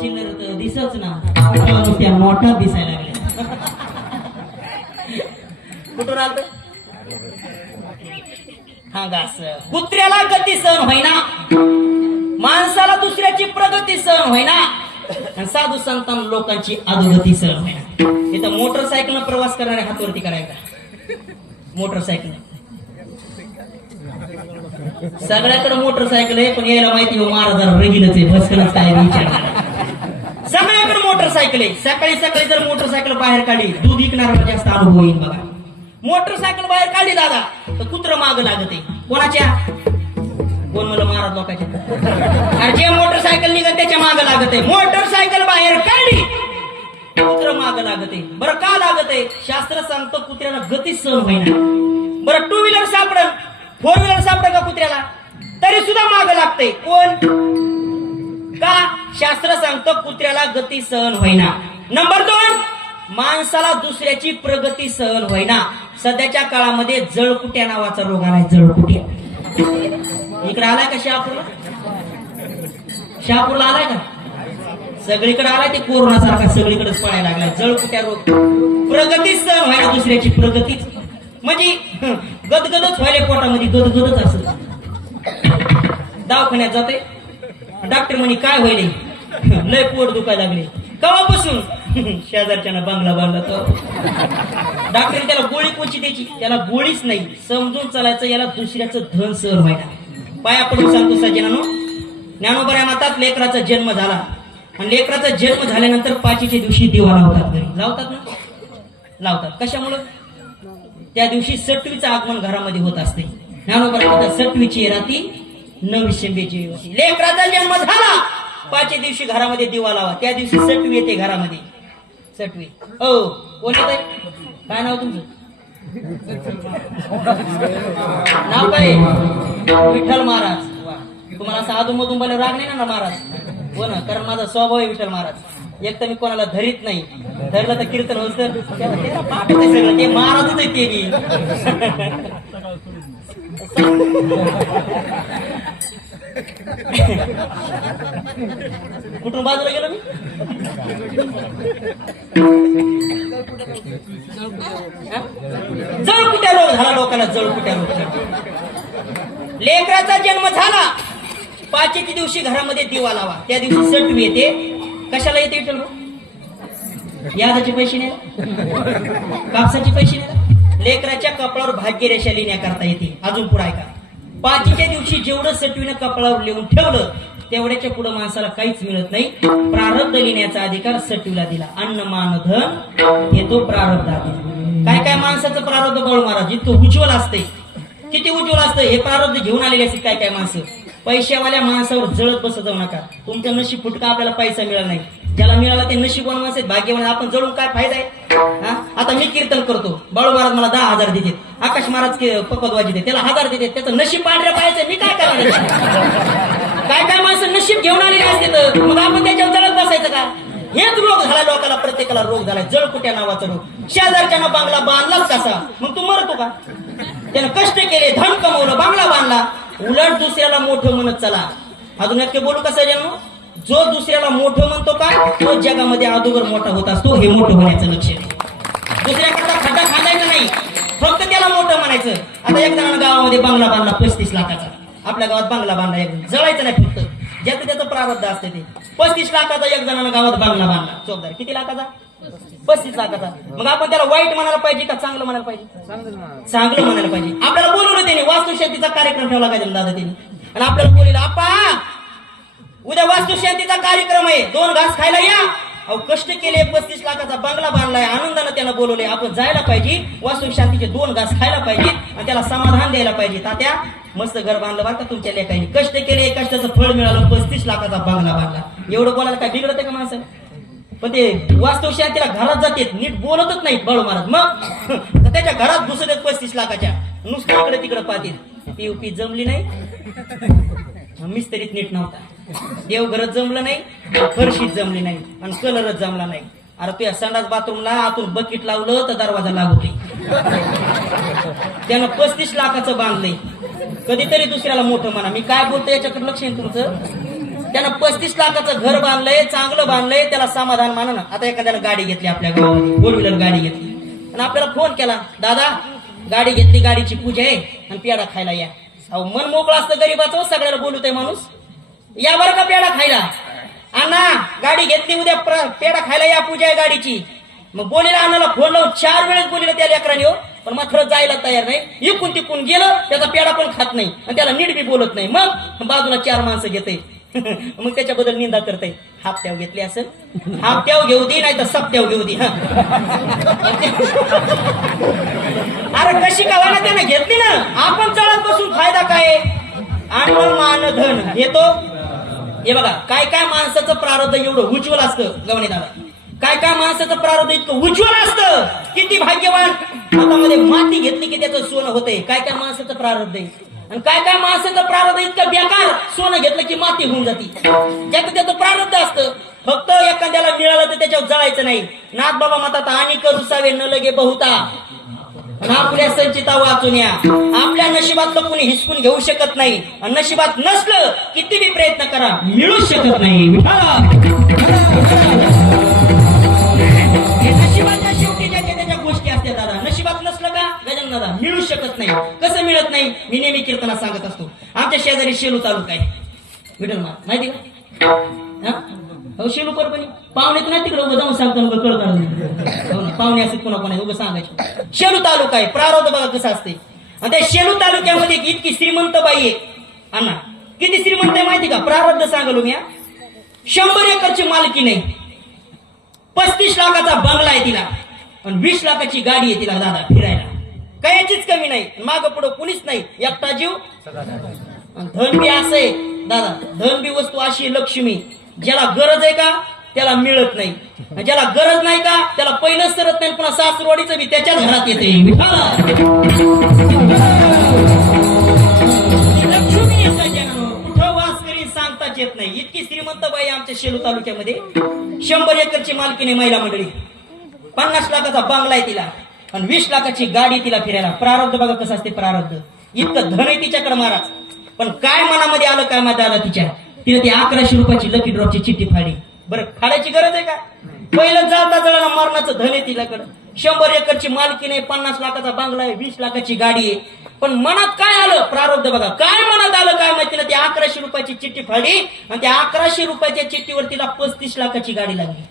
चिल्लर तर दिसच ना, त्या नोटात दिसायला लागले. कुठून आलत? हा गास. कुत्र्याला गती सहन होईना, माणसाला दुसऱ्याची प्रगती सहन होईना, आणि साधू संतांना लोकांची अधोगती सहन होईना. इथं मोटरसायकलनं प्रवास करणाऱ्या हातवरती करायचा. मोटरसायकल सगळ्याकडे मोटरसायकल आहे, पण यायला माहिती हो महाराजांना रगीलच आहे, बसकनच काय विचारणार. सगळ्याकडे मोटरसायकल आहे. सकाळी सकाळी जर मोटरसायकल बाहेर काढली, दूध विकणारा जास्त अनुभव येईल बघा. मोटरसायकल बाहेर काढली दादा तर कुत्र माग लागत आहे. कोणाच्या? कोण मला महाराज लोकांच्या. अरे जे मोटरसायकल निघत त्याच्या माग लागत आहे. मोटरसायकल बाहेर काढली कुत्र माग लागत आहे. बरं का लागत आहे? शास्त्र सांगतं कुत्र्याला गती सहन होईना. बरं 2 व्हीलर सापडल, 4 व्हीलर सापडल का कुत्र्याला, तरी सुद्धा माग लागतंय. कोण? का? शास्त्र सांगतं कुत्र्याला गती सहन होईना. नंबर 2, माणसाला दुसऱ्याची प्रगती सहन होईना. सध्याच्या काळामध्ये जळकुट्या नावाचा रोग आलाय. जळकुट्या इकडे आलाय का? शहापूरला आलाय का? सगळीकडे आलाय. ते कोरोना सारखा सगळीकडेच पळायला लागलाय. जळकुट्या रोग. प्रगती सहन व्हायला दुसऱ्याची प्रगती म्हणजे गदगदच व्हायला, पोटामध्ये गदगदच असत. दवाखान्यात जाते, डॉक्टर म्हणे काय व्हायले? लय पोट दुखायला लागले. कवापासून? शेजारच्या बंगला बांधला तर डॉक्टरने त्याला गोळी कोणची द्यायची? त्याला गोळीच नाही. समजून चालायचं याला दुसऱ्याचं धन सहन व्हायला. पाया पडून सांगतो सज्जनानो, ज्ञानोबा मातात लेकराचा जन्म झाला, आणि लेकराचा जन्म झाल्यानंतर 5च्या दिवशी दिवा लावतात. घरी लावतात ना? लावतात. कशामुळं? त्या दिवशी सटवीचं आगमन घरामध्ये होत असते. ज्ञानोबा म्हणतात सटवीची राती नविशंबेची होती. लेकराचा जन्म झाला 5च्या दिवशी घरामध्ये दिवा लावा. त्या दिवशी सटवी येते घरामध्ये. सटवी. हो, कोण येत? काय नाव तुमचं? नाव काय? विठ्ठल महाराज. तुम्हाला असं अधूनमधून बोलायला राग नाही ना महाराज? हो ना, कारण माझा स्वभाव आहे विठ्ठल महाराज. एक तर मी कोणाला धरीत नाही, धरलं तर कीर्तन होत सगळं. ते महाराजच आहे ते मी. कुठून बाजूला गेलो मी? जळकुट्या रोग झाला लोकांना. जळकुट्या रोग. लेकराचा जन्म झाला 5च्या दिवशी घरामध्ये दिवा लावा. त्या दिवशी सटवी येते. कशाला येते विठ्ठल? यादाचे पैसे नाही, कापसाचे पैसे नाही. लेकराच्या कपडावर भाग्यरेषा लिहिण्याकरता येते. अजून पुढे ऐका, 5च्या दिवशी जेवढं सटवीनं कपडावर लिहून ठेवलं तेवढ्याच्या पुढे माणसाला काहीच मिळत नाही. प्रारब्ध लिहिण्याचा अधिकार सटवीला दिला. अन्न मान धन हे तो प्रारब्ध आहे. काय काय माणसाचं प्रारब्ध बाळू महाराज इतकं उज्ज्वल असते. किती उज्ज्वल असतं हे प्रारब्ध घेऊन आलेले असते काय काय माणसं. पैशावाल्या माणसावर जळत बसत जाऊ नका. तुमचं नशीब फुटका, आपल्याला पैसा मिळाला नाही. ज्याला मिळाला ते नशीबवान माणसं आहेत, भाग्यवान. आपण जळून काय फायदा आहे? आता मी कीर्तन करतो, बाळू महाराज मला 10,000 देतात, आकाश महाराज पकवाजी देते त्याला 1000 देते, त्याचं नशीब पांढऱ्या पाहायचं, मी काय करणार? काय काय माणसं नशीब नशीब घेऊन आलेले असते तर मग आपण त्याच्यावर जळत बसायचं का? हेच रोग झाला लोकांना, प्रत्येकाला रोग झालाय जळकुट्या नावाचा रोग. शेजारच्यानं बांगला बांधलाच कसा, मग तू मरतो का? त्यानं कष्ट केले, धन कमवलं, बांगला बांधला, उलट दुसऱ्याला मोठं म्हणत चला. अजून नक्की बोलू कसं ज्यांना, जो दुसऱ्याला मोठं म्हणतो का तो जगामध्ये अगोदर मोठा होत असतो. हे मोठं होण्याचं लक्ष आहे. दुसऱ्याकडचा खड्डा खांदायचा नाही, फक्त त्याला मोठं म्हणायचं. आता एक जणांना गावामध्ये बांगला बांधला 35 लाखाचा, आपल्या गावात बांगला बांधला, एक जळायचं नाही, फक्त ज्याचं त्याचं प्रारब्ध असते ते. 35 लाखाचा एक जणांना गावात बांगला बांधला, चौकदार किती लाखाचा? 35 लाखाचा. मग आपण त्याला वाईट म्हणायला पाहिजे का चांगलं म्हणायला पाहिजे? चांगलं म्हणायला पाहिजे. आपल्याला बोलवलं त्यांनी, वास्तुशांतीचा कार्यक्रम ठेवला काय दादा त्यांनी, आणि आपल्याला बोलले आप्पा उद्या वास्तुशांतीचा कार्यक्रम आहे, 2 घास खायला या. अहो कष्ट केले, 35 लाखाचा बंगला बांधलाय, आनंदानं त्यानं बोलवले, आपण जायला पाहिजे, वास्तुशांतीचे 2 घास खायला पाहिजे आणि त्याला समाधान द्यायला पाहिजे. तात्या मस्त घर बांधलं बरं का तुमच्या लेकांनी, कष्ट केले, कष्टाचं फळ मिळालं, 35 लाखाचा बंगला बांधला. एवढं बोलायला काय बिघडत आहे का माणसं? पण ते वास्तुशांतीला घरात जाते, नीट बोलतच नाहीत बाळू महाराज. मग त्याच्या घरात घुसत 35 लाखाच्या, नुसतं इकडे तिकडे पाहतील. पीयूपी जमली नाही, मिस्त्रीत नीट नव्हता, देवघरात जमलं नाही, फरशीत जमली नाही, आणि कलरच जमला नाही. अरे तुझ्या संडास बाथरूमला आतून बकेट लावलं तर दरवाजा लागू नाही. त्यानं 35 लाखाचं बांधलंय. कधीतरी दुसऱ्याला मोठं म्हणा. मी काय बोलतो याच्याकडे लक्ष आहे तुमचं. त्यानं 35 लाखाचं घर बांधलंय, चांगलं बांधलंय, त्याला समाधान माना ना. आता एखाद्यानं गाडी घेतली, आपल्या गावामध्ये 4 व्हीलर गाडी घेतली, आणि आपल्याला फोन केला, दादा गाडी घेतली, गाडीची पूजा आहे आणि पेढा खायला या. अहो मन मोकळं असतं गरीबाचं, सगळ्याला बोलतोय माणूस, या बरं का पेढा खायला. अण्णा गाडी घेतली, उद्या पेढा खायला या, पूजा आहे गाडीची. मग बोलेला अण्णाला फोन लावून 4 वेळेस बोलले त्या लेकरांनी, हो पण मात्र जायला तयार नाही. इकून तिकून गेलं, त्याचा पेढा पण खात नाही आणि त्याला नीट बी बोलत नाही. मग बाजूला 4 माणसं घेते, मग त्याच्याबद्दल निंदा करते. हप्त्याव घेतली असेल, हप्त्याव घेऊ दे, नाही तर सप्त्याव घेऊ दे. अरे कशी का ना त्याने घेतली ना, आपण चढत बसून फायदा काय? अन्न मान धन घेतो. हे बघा काय काय माणसाचं प्रारब्ध एवढं उज्ज्वल असतं गवणे दादा, काय काय माणसाचं प्रारब्ध इतकं उज्ज्वल असतं. किती भाग्यवान, हातामध्ये माती घेतली की त्याचं सोनं होतंय. काय काय माणसाचं प्रारब्ध आहे, आणि काय काय माणसाचं प्रारब्ध इतकं बेकार, सोनं घेतलं की माती होऊन जाते. ज्याचं त्याचं प्रारब्ध असतं. फक्त एखाद्याला मिळालं तर त्याच्यावर जळायचं नाही. नाथ बाबा म्हणतात आणि करुसावे न लगे बहुता, आपल्या संचिता वाचून या. आपल्या नशिबातलं कोणी हिसकून घेऊ शकत नाही, आणि नशिबात नसलं किती बी प्रयत्न करा मिळू शकत नाही. नशिबाच्या शेवटी ज्याच्या त्याच्या गोष्टी असतात दादा. नशिबात नसलं का गजानन दादा मिळू शकत नाही. कसं मिळत नाही, मी नेहमी कीर्तना सांगत असतो. आमच्या शेजारी शेलू तालुका आहे, विठ्ठल माहिती का? हो शेलू परभणी पाहुणे नाही तिकडे उभं जाऊन सांगतो कळ काढून पाहुणे असत कोणा कोणा उभं सांगायचं. शेलू तालुका आहे, प्रारब्ध बघा कसं असते. आणि त्या शेलू तालुक्यामध्ये इतकी श्रीमंत बाई आहे अण्णा, किती श्रीमंत आहे माहिती का? प्रारब्ध सांगलो मी, 100 एकरची मालकी नाही, 35 लाखाचा बंगला आहे तिला, आणि 20 लाखाची गाडी आहे तिला दादा फिरायला. कायचीच कमी नाही, मागं पुढं कुणीच नाही, एकटा जीव. धन बी असं आहे दादा, धन बी वस्तू अशी लक्ष्मी, ज्याला गरज आहे का त्याला मिळत नाही, ज्याला गरज नाही का त्याला पहिलंच सरत नाही. पुन्हा सासरवाडीचं बी त्याच्याच घरात येते. लक्ष्मी कुठं वास करी सांगताच येत नाही. इतकी श्रीमंत बाई आमच्या शेलू तालुक्यामध्ये. 100 एकरची मालकीने महिला मंडळी, 50 लाखाचा बंगला आहे तिला, आणि 20 लाखाची गाडी तिला फिरायला. प्रारब्ध बघा कसं असते. प्रारब्ध इतकं धन आहे तिच्याकडे महाराज, पण काय मनामध्ये आलं काय माझ्या दादा, तिच्या तिने ती 1100 रुपयाची लकी ड्रॉपची चिठ्ठी फाडली. बरं फाडायची गरज आहे का? पहिलं जाता जळाला मरणाचं धन आहे तिच्याकडं. 100 एकरची मालकी नाही, 50 लाखाचा बंगला आहे, 20 लाखाची गाडी आहे. पण मनात काय आलं? प्रारब्ध बघा काय मनात आलं काय माहिती ना. ती 1100 रुपयाची चिठ्ठी फाडली, आणि त्या 1100 रुपयाच्या चिठ्ठीवर तिला 35 लाखाची गाडी लागली.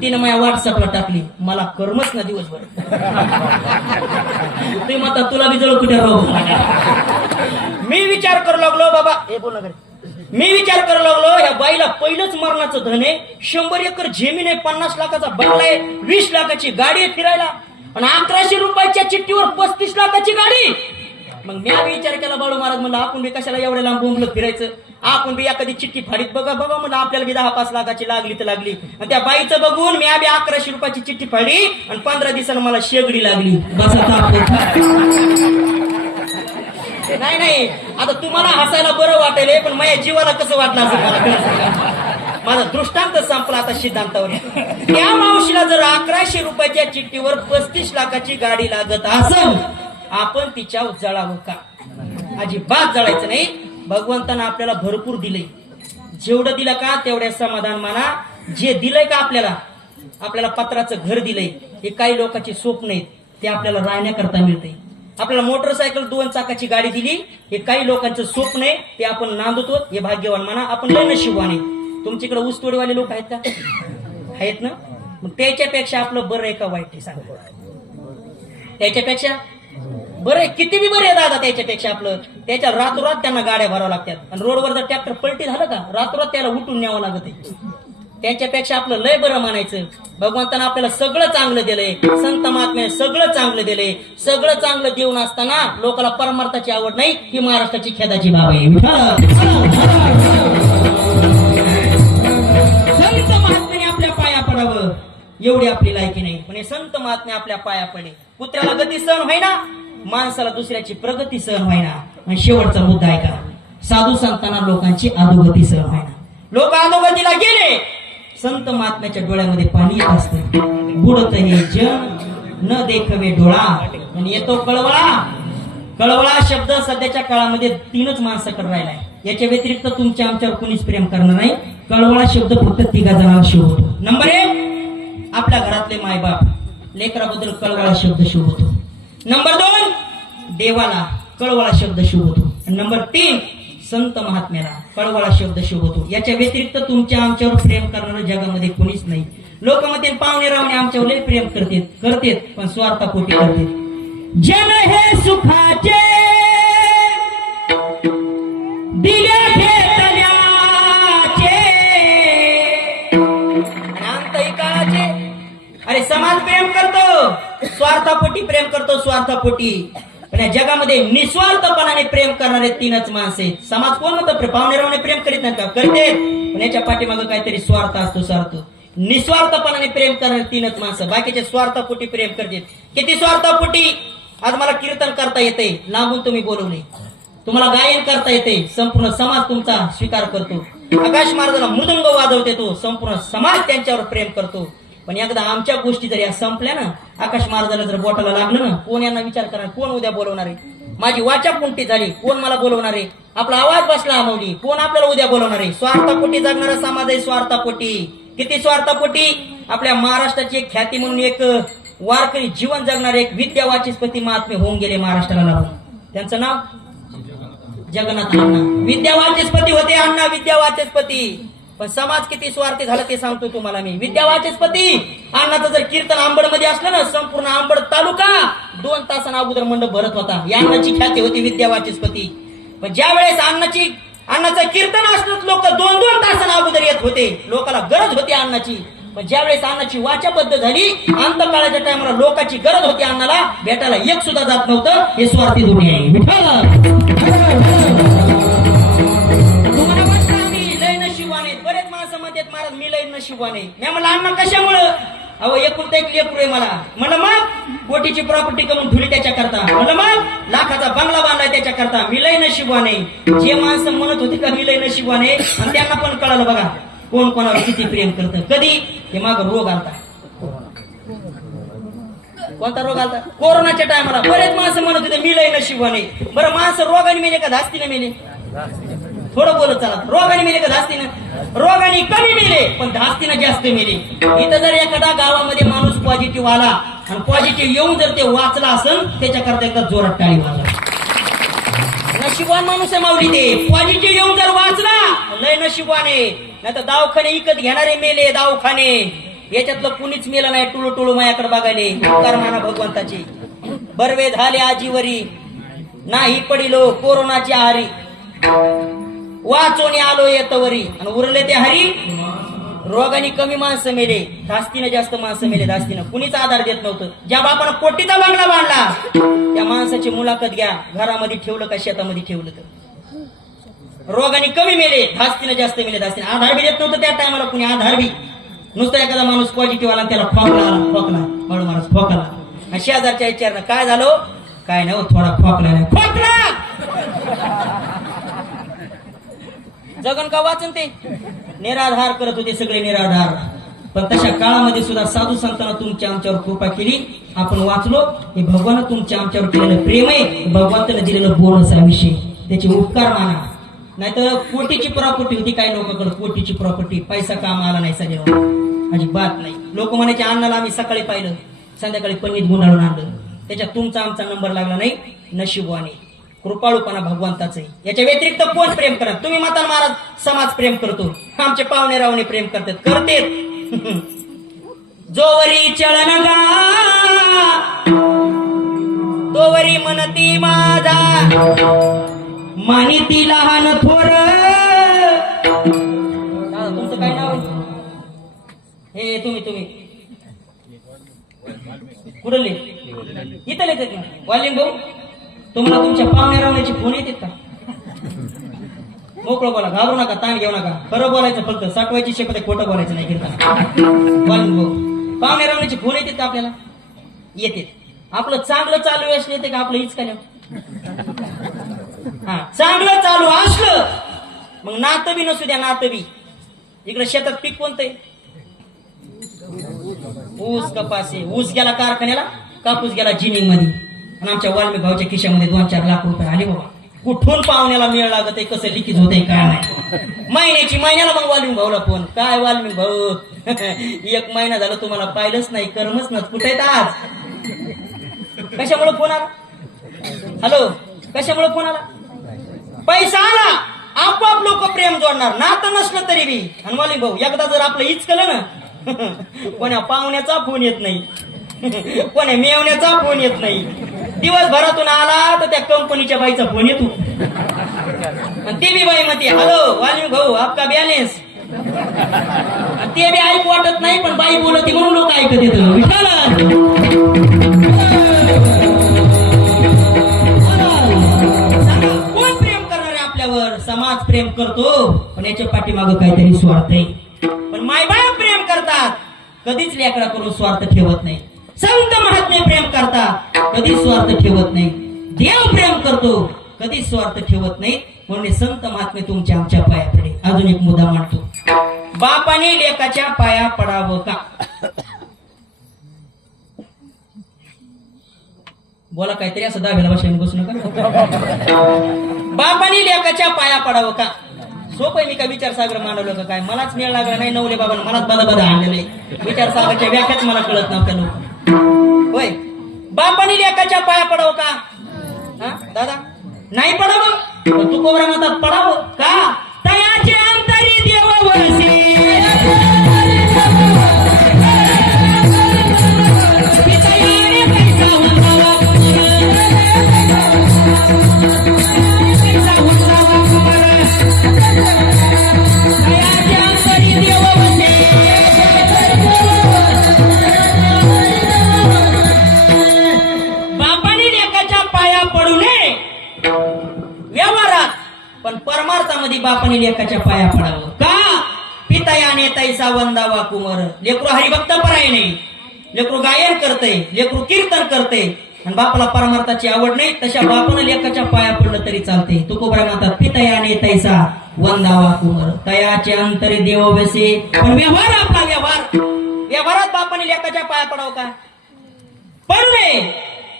तिने माझ्या व्हॉट्सअपला टाकली, मला कर्मच ना दिवसभर. ते म्हणतात तुला बी जळ कुठे राहू. मी विचार करू लागलो बाबा, हे बोल ना, मी विचार करू लागलो या बाईला पहिलंच मरणाचं धन आहे, 100 एकर जमीन आहे, 50 लाखाचा बंगला आहे, 20 लाखाची गाडी आहे फिरायला, आणि 1100 रुपयाच्या चिठ्ठीवर 35 लाखाची गाडी. मग मी विचार केला बाळू महाराज, म्हणलं आपण बी कशाला एवढ्या लांब बोंबलत फिरायचं, आपण बी एखादी चिठ्ठी फाडीत बघा म्हणलं आपल्याला बी 10-5 लाखाची लागली तर लागली. आणि त्या बाईचं बघून मी बी 1100 रुपयाची चिठ्ठी फाडली, आणि 15 दिवसानं मला शेगडी लागली. नाही नाही, आता तुम्हाला हसायला बरं वाटेल पण माझ्या जीवाला कसं वाटलं असं मला खरं सांगा. माझा दृष्टांत संपला आता सिद्धांतावर. त्या मावशीला जर 1100 रुपयाच्या चिठ्ठीवर 35 लाखाची गाडी लागत असेल, आपण तिच्यावर जळावं का? अजिबात जळायचं नाही. भगवंतानं आपल्याला भरपूर दिलंय. जेवढं दिलं का तेवढ्या समाधान माना. जे दिलंय का आपल्याला पत्राचं घर दिलंय, हे काही लोकांचे स्वप्न आहेत, ते आपल्याला राहण्याकरता मिळते. आपल्याला मोटरसायकल 2 चाकाची गाडी दिली, हे काही लोकांचं स्वप्न आहे, ते आपण नांदतो. हे भाग्यवान माना. आपण लय नशीबवान आहे. तुमच्याकडे ऊसतोडीवाले लोक आहेत का? आहेत ना? मग त्याच्यापेक्षा आपलं बरं आहे का वाईट आहे सांगा? त्याच्यापेक्षा बरं आहे. किती बी बरं आहे दादा त्याच्यापेक्षा आपलं. त्याच्या रातोरात त्यांना गाड्या भराव्या लागतात, आणि रोडवर जर ट्रॅक्टर पलटी झालं का रातोरात त्याला उठून न्यावं लागत आहे. त्याच्यापेक्षा आपलं लय बरं म्हणायचं. भगवंतानं आपल्याला सगळं चांगलं दिलंय, संत महात्म्याने सगळं चांगलं दिलंय. सगळं चांगलं देऊन असताना लोकांना परमार्थाची आवड नाही, ही महाराष्ट्राची खेदाची बाब आहे. संत महात्म्याने आपल्या पाया पडावं एवढी आपली लायकी नाही, पण हे संत महात्मे आपल्या पाया पडे. कुत्र्याला गती सहन व्हायना, माणसाला दुसऱ्याची प्रगती सहन व्हायना. आणि शेवटचा मुद्दा आहे का, साधू संतांना लोकांची अधोगती सहन व्हायना. लोक अधोगतीला गेले, संत महात्म्याच्या डोळ्यामध्ये पाणी येत असतं. बुडत हे जन न देखवे डोळा, आणि येतो कळवळा. कळवळा शब्द सध्याच्या काळामध्ये 3च माणसाकडे राहिलाय. याच्या व्यतिरिक्त तुमच्या आमच्यावर कोणीच प्रेम करणार नाही. कळवळा शब्द फक्त 3 जणांना शोभतो. नंबर 1 आपल्या घरातले मायबाप, लेकराबद्दल कळवळा शब्द शोभतो. नंबर 2 देवाला कळवळा शब्द शोभतो. नंबर 3 संत महात्म्याला कळवळा शब्द शोभतो. याच्या व्यतिरिक्त तुमच्या आमच्यावर प्रेम करणारं जगामध्ये कोणीच नाही. लोक म्हणते पाहुणे रावणे आमच्यावर लय प्रेम करतेत, पण स्वार्थापोटी करतात. जन हे सुखाचे दिल्या घेतल्याचे, अंतही काळाचे. अरे समाज प्रेम करतो, स्वार्थापोटी प्रेम करतो, स्वार्थापोटी. पण या जगामध्ये निस्वार्थपणाने प्रेम करणारे 3च माणसं आहेत. समाज कोण म्हणतो पाहुणे रावणे प्रेम करीत नाही का? करते, पण याच्या पाठीमागे काहीतरी स्वार्थ असतो. स्वार्थ. निस्वार्थपणाने प्रेम करणारे 3च माणसं, बाकीचे स्वार्थापोटी प्रेम करतात. किती स्वार्थापोटी? आज मला कीर्तन करता येते, लांबून तुम्ही बोलवले. तुम्हाला गायन करता येते, संपूर्ण समाज तुमचा स्वीकार करतो. आकाश महाराजांना मृदंग वाजवते तो, संपूर्ण समाज त्यांच्यावर प्रेम करतो. पण एकदा आमच्या गोष्टी जर या संपल्या ना, आकाश महाराजाला जर बोटाला लागलं ना, कोण यांना विचार करणार? कोण उद्या बोलवणार आहे? माझी वाचा पुंटी झाली, कोण मला बोलवणार आहे? आपला आवाज बसला आमवली, कोण आपल्याला उद्या बोलवणार आहे? स्वार्थापोटी जगणारा समाज आहे. स्वार्थापोटी. किती स्वार्थापोटी? आपल्या महाराष्ट्राची एक ख्याती म्हणून एक वारकरी जीवन जगणारे एक विद्यावाचस्पती महात्मे होऊन गेले महाराष्ट्राला लावून. त्यांचं नाव जगन्नाथ अण्णा. विद्यावाचस्पती होते अण्णा, विद्यावाचस्पती. पण समाज किती स्वार्थी झाला ते सांगतो तुम्हाला मी. विद्यावाचस्पती अण्णाचं जर कीर्तन आंबडमध्ये असलं ना, संपूर्ण आंबड तालुका 2 तासांना अगोदर मंडप भरत होता. या अण्णाची ख्याती होती विद्यावाचस्पती. पण ज्या वेळेस अण्णाचं कीर्तन असलं, लोक 2-2 तासांना अगोदर येत होते. लोकांना गरज होती अण्णाची. पण ज्या वेळेस अण्णाची वाचा बद्ध झाली, अंतकाळाच्या टायमाला लोकांची गरज होती अण्णाला, भेटायला एक सुद्धा जात नव्हतं. हे स्वार्थी दुनिया आहे. बरेच माणसं म्हणतात महाराज मी लय नशिबाने. मी म्हणलं अण्णा कशामुळं? अहो एकुलता एक लेकरू आहे मला. म्हणलं मग कोटीची प्रॉपर्टी करून ठेवली त्याच्या करता. म्हणलं मग लाखाचा बंगला बांधलाय त्याच्या करता. मी लय नशिबाने. जे माणसं म्हणत होती का मी लय नशिबाने, आणि त्यांना पण कळालं बघा कोण कोणावर किती प्रेम करतं. कधी? हे माग रोग आलता. कोणता रोग आलता? कोरोनाच्या टायमाला बरेच माणसं म्हणत होते मी लय नशिबाने. बरं माणसं रोगाने मेले का धास्तीने मेले? थोडं बोलत चला. रोगाने मेले का धास्तीनं? रोगाने कमी मेले, पण धास्तीनं जास्त मेले. इथं जर एखादा गावामध्ये माणूस पॉझिटिव्ह आला आणि पॉझिटिव्ह येऊन जर ते वाचला असेल, त्याच्याकरता एकदा जोरात टाळी वाजवा. नशिबवान माणूस आहे माऊली ते. पॉझिटिव्ह येऊन जर वाचला लय नशिबवाने. नाही तर दवाखाने विकत घेणारे मेले. दवाखाने याच्यातलं कुणीच मेलं नाही. टुळू टुळू मायाकडे बघायले. करमाना भगवंताची बरवे झाले आजीवरी, नाही पडिलो कोरोनाची आहारी. वाचोनी आलो येतवरी, आणि उरले ते हरी. रोगाने कमी माणसं मेले, धास्तीनं जास्त माणसं मेले. धास्तीनं कुणीच आधार देत नव्हतं. ज्या बापानं कोटीचा बंगला बांधला त्या माणसाची मुलाखत घ्या, घरामध्ये ठेवलं का शेतामध्ये ठेवलं तर. रोगाने कमी मेले, धास्तीनं जास्त मेले. धास्तीनं आधार बी देत नव्हतं त्या टायमाला कुणी. आधार बी नुसतं एखादा माणूस पॉझिटिव्ह आला त्याला खोकला आला, खोकला हळू माणूस खोकला. आणि शेजारच्या विचारणं काय झालं? काय नाही थोडा खोकला नाही. खोकला जगन का वाचन ते निराधार करत होते सगळे निराधार. पण तशा काळामध्ये सुद्धा साधू संतांना तुमच्या आमच्यावर कृपा केली. आपण वाचलो हे भगवान तुमच्या आमच्यावर केलेलं प्रेम आहे. भगवंताने दिलेलं बोनस आहे विषय, त्याचे उपकार माना. नाहीतर कोटीची प्रॉपर्टी होती काही लोकांकडे, कोटीची प्रॉपर्टी, पैसा काम आला नाही सगळ्यावर, अजिबात नाही. लोक म्हणायचे अण्णाला आम्ही सकाळी पाहिलं, संध्याकाळी पनीत गुंडाळून आणलं. त्याच्यात तुमचा आमचा नंबर लागला नाही. नशिबवाने कृपाळूपणा भगवंताचं आहे. याच्या व्यतिरिक्त कोण प्रेम करत? तुम्ही माता महाराज समाज प्रेम करतो, आमचे पाहुणे रावणे प्रेम करतेत. जोवरी चळन गा तोवरी मनती माझा, मानिती लहान थोर. तुमचं काय नाव आहे? हे तुम्ही कुठले? इथं येतात ना वालिंग भाऊ. तुम्हाला तुमच्या पाहुण्या रावण्याची फोन येतात का? मोकळं बोला, घाबरू नका, ताण घेऊ नका. खरं बोलायचं, फक्त साठवायची शपथ आहे, खोटं बोलायचं नाही. वालिंग भाऊ पाहुण्या रावण्याची फोन येतात का आपल्याला? येते. आपलं चांगलं चालू असलं येते का? आपलं हीच का हा चांगलं चालू असलं मग नातं बी नसू द्या, नातं बी. इकडे शेतात पीक कोणतंय? ऊस कपास आहे. ऊस गेला कारखान्याला, कापूस गेला जिनिंग मध्ये, आणि आमच्या वाल्मिक भाऊच्या खिशामध्ये 2-4 लाख रुपये आले. बाबा कुठून पाहुण्याला मेळ लागत आहे, कसं लिखित होत आहे काय नाही. महिन्याला मग वाल्मिक भाऊला फोन, काय वाल्मिक भाऊ 1 महिना झालं तुम्हाला पाहिलंच नाही, करमच ना, कुठे आहेत आज? कशामुळे फोन आला? हॅलो, कशामुळे फोन आला? पैसा आला, आपोआप लोक प्रेम जोडणार, नातं नसलं तरी बी. आणि वाल्मिक भाऊ एकदा जर आपलं हीच केलं ना, कोण्या पाहुण्याचा फोन येत नाही, कोण्या मेवण्याचा फोन येत नाही. दिवसभरातून आला तर त्या कंपनीच्या बाईचा फोन येतो, आणि ते बी बाई म्हणते हॅलो वाल्मिक भाऊ आपका बॅलेन्स. ते बी ऐकू वाटत नाही, पण बाई बोलती म्हणून लोक ऐकत येतं. कोण प्रेम करणार आहे आपल्यावर? समाज प्रेम करतो, पण याच्या पाठीमागं काहीतरी स्वार्थ आहे. पण मायबाप प्रेम करतात, कधीच लेकरा करून स्वार्थ ठेवत नाही. संत महात्मे प्रेम करतात, कधीच स्वार्थ ठेवत नाही. देव प्रेम करतो, कधीच स्वार्थ ठेवत नाही. म्हणून संत महात्मे तुमच्या आमच्या पाया पडे. अजून एक मुद्दा मांडतो, बापाने लेकाच्या पाया पडावं का? बोला काहीतरी, असं दाव्याला भाषेने बसू नका. बापाने लेकाच्या पाया पडावं का? सोपं आहे. मी काय विचारसागर मांडवलं का काय? मलाच मेळ लागला नाही, नवले बाबांना मलाच बदा आणलं नाही. विचारसागरच्या व्याख्याच मला कळत नव्हत्या लोक. होय, बापाने लेकाच्या पाया पडावं का? हा दादा, नाही पडावं. तू कोबरा म्हणतात पडावं का? तयाचे अंतरी देववशी परमार्थामध्ये बापाने लेकाच्या पाया पडावं का? पिता याने तैसा वंदावा कुमार. लेकरू हरिभक्त परायणे, लेकरू गायन करते, लेकरू कीर्तन करते, आणि बापाला परमार्थाची आवड नाही, तशा बापानं लेकाच्या पाया पडलं तरी चालते. तुकोबरा म्हणतात पिता याने तैसा वंदावा कुमार, तयाचे अंतरी देव वसे. पण व्यवहार आपला व्यवहारात बापाने लेकाच्या पाया पडावं का? पडू नये.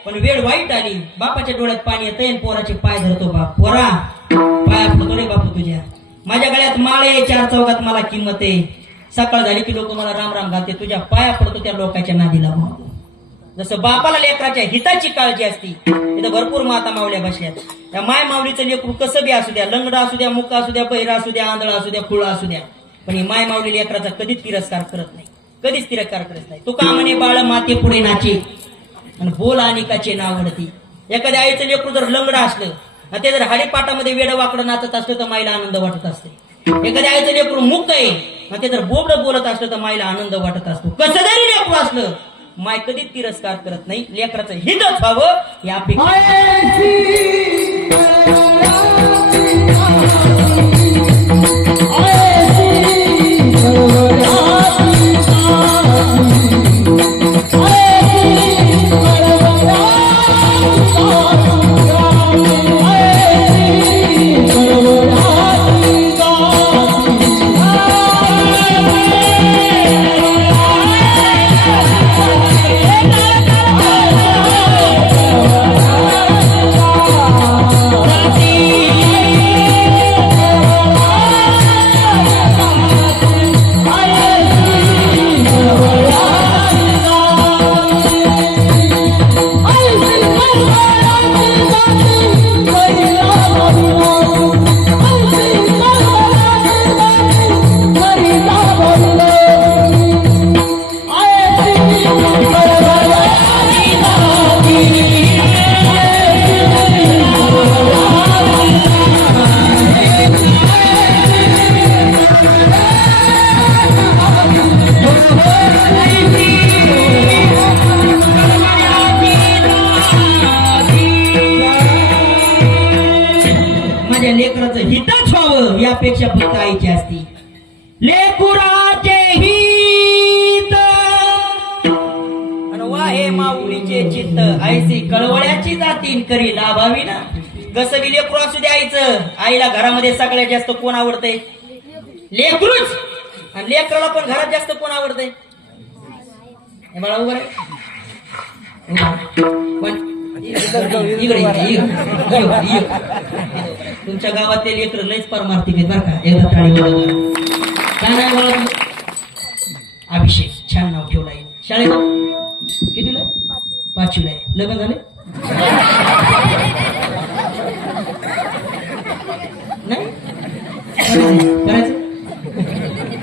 पण वेळ वाईट आली, बापाच्या डोळ्यात पाणी येतंय, पोराचे पाय धरतो बाप. पोरा पाया पडतो रे बापू तुझ्या. माझ्या गळ्यात माळे 4 चौघात मला किंमत आहे. सकाळ झाली की लोक मला राम राम घालते, तुझ्या पाया पडतो त्या लोकांच्या नादी लागू. जसं बापाला लेकराच्या हिताची काळजी असती, तिथं भरपूर माता मावल्या बसल्यात. त्या माय माऊलीचं लेकरू कसं बी असू द्या, लंगडा असू द्या, मुका असू द्या, बहिरा असू द्या, आंधळा असू द्या, खुळा असू द्या, पण ही माय माऊली लेकराचा कधीच तिरस्कार करत नाही, कधीच तिरस्कार करत नाही. तुका म्हणे बाळ माते पुढे नाचे, आणि बोल अनिकाचे नावडती. एखाद्या आईचं लेकरू जर लंगडा असलं, ते जर हरिपाठामध्ये वेड वाकडं नाचत असलं तर माईला आनंद वाटत असते. एखाद्या आईचं लेकरू मुक्त आहे, ते जर बोबडं बोलत असलं तर माईला आनंद वाटत असतो. कसं जरी लेकरू असलं, माय कधीच तिरस्कार करत नाही. लेकराचं हितच व्हावं या अपेक्षा कल्याणच व्हावं यापेक्षा फक्त आईची असती. लेकुराचे हित अन वा हे माऊलीचे चित्त ऐसी कळवळ्याची जातीन करी लाभावी ना. कसं बी लेकरू असू दे आईचं. आईला घरामध्ये सगळ्यात जास्त कोण आवडतंय? लेकरूच. आणि लेकराला पण घरात जास्त कोण आवडतंय? हे बाळा उभं रे. तुमच्या गावातले लेकर लयच परमार्थिक आहेत बरं का. एकदा टाळी वाजवा. काय नाही बोला. अभिषेक छान नाव ठेवलं आहे. शाळेत कितीला? 5वीला आहे. लग्न झाले नाही? करायचं.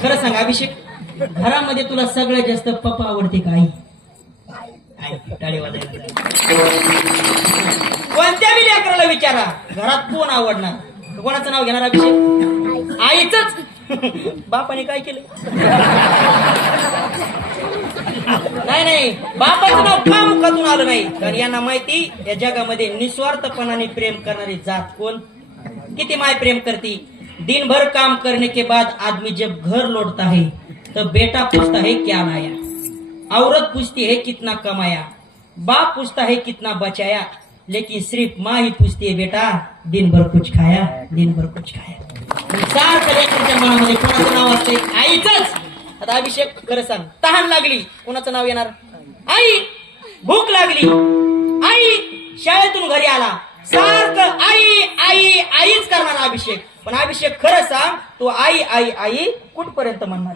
खरं सांग अभिषेक, घरामध्ये तुला सगळ्यात जास्त पप्पा आवडते का आई? टाळी वाजायला. कोणत्या बी लेकराला विचारा घरात कोण आवडणार, कोणाचं नाव घेणार अभिषेक? आईचंच. बापाने काय केलं? नाही बापाचं नाव का मुखातून आलं नाही? कारण यांना माहिती या जगामध्ये निस्वार्थपणाने प्रेम करणारी जात कोण, किती माय प्रेम करती. दिन भर काम करने के बाद आदमी जब घर लौटता है तो बेटा पूछता है क्या लाया, औरत पूछती है कितना कमाया, बाप पूछता है कितना बचाया, लेकिन सिर्फ माँ ही पूछती है बेटा दिन भर कुछ खाया, दिन भर कुछ खाया. सारखं लेकराच्या मनामध्ये कोणाचं नाव असते? आईचंच. आता अभिषेक खरं सांग, तहान लागली कोणाचं नाव येणार? आई. भूक लागली आई. शाळेतून घरी आला सारखं आई आई आईच करणार अभिषेक. पण अभिषेक खरं सांग, तो आई आई आई कुठपर्यंत म्हणणार?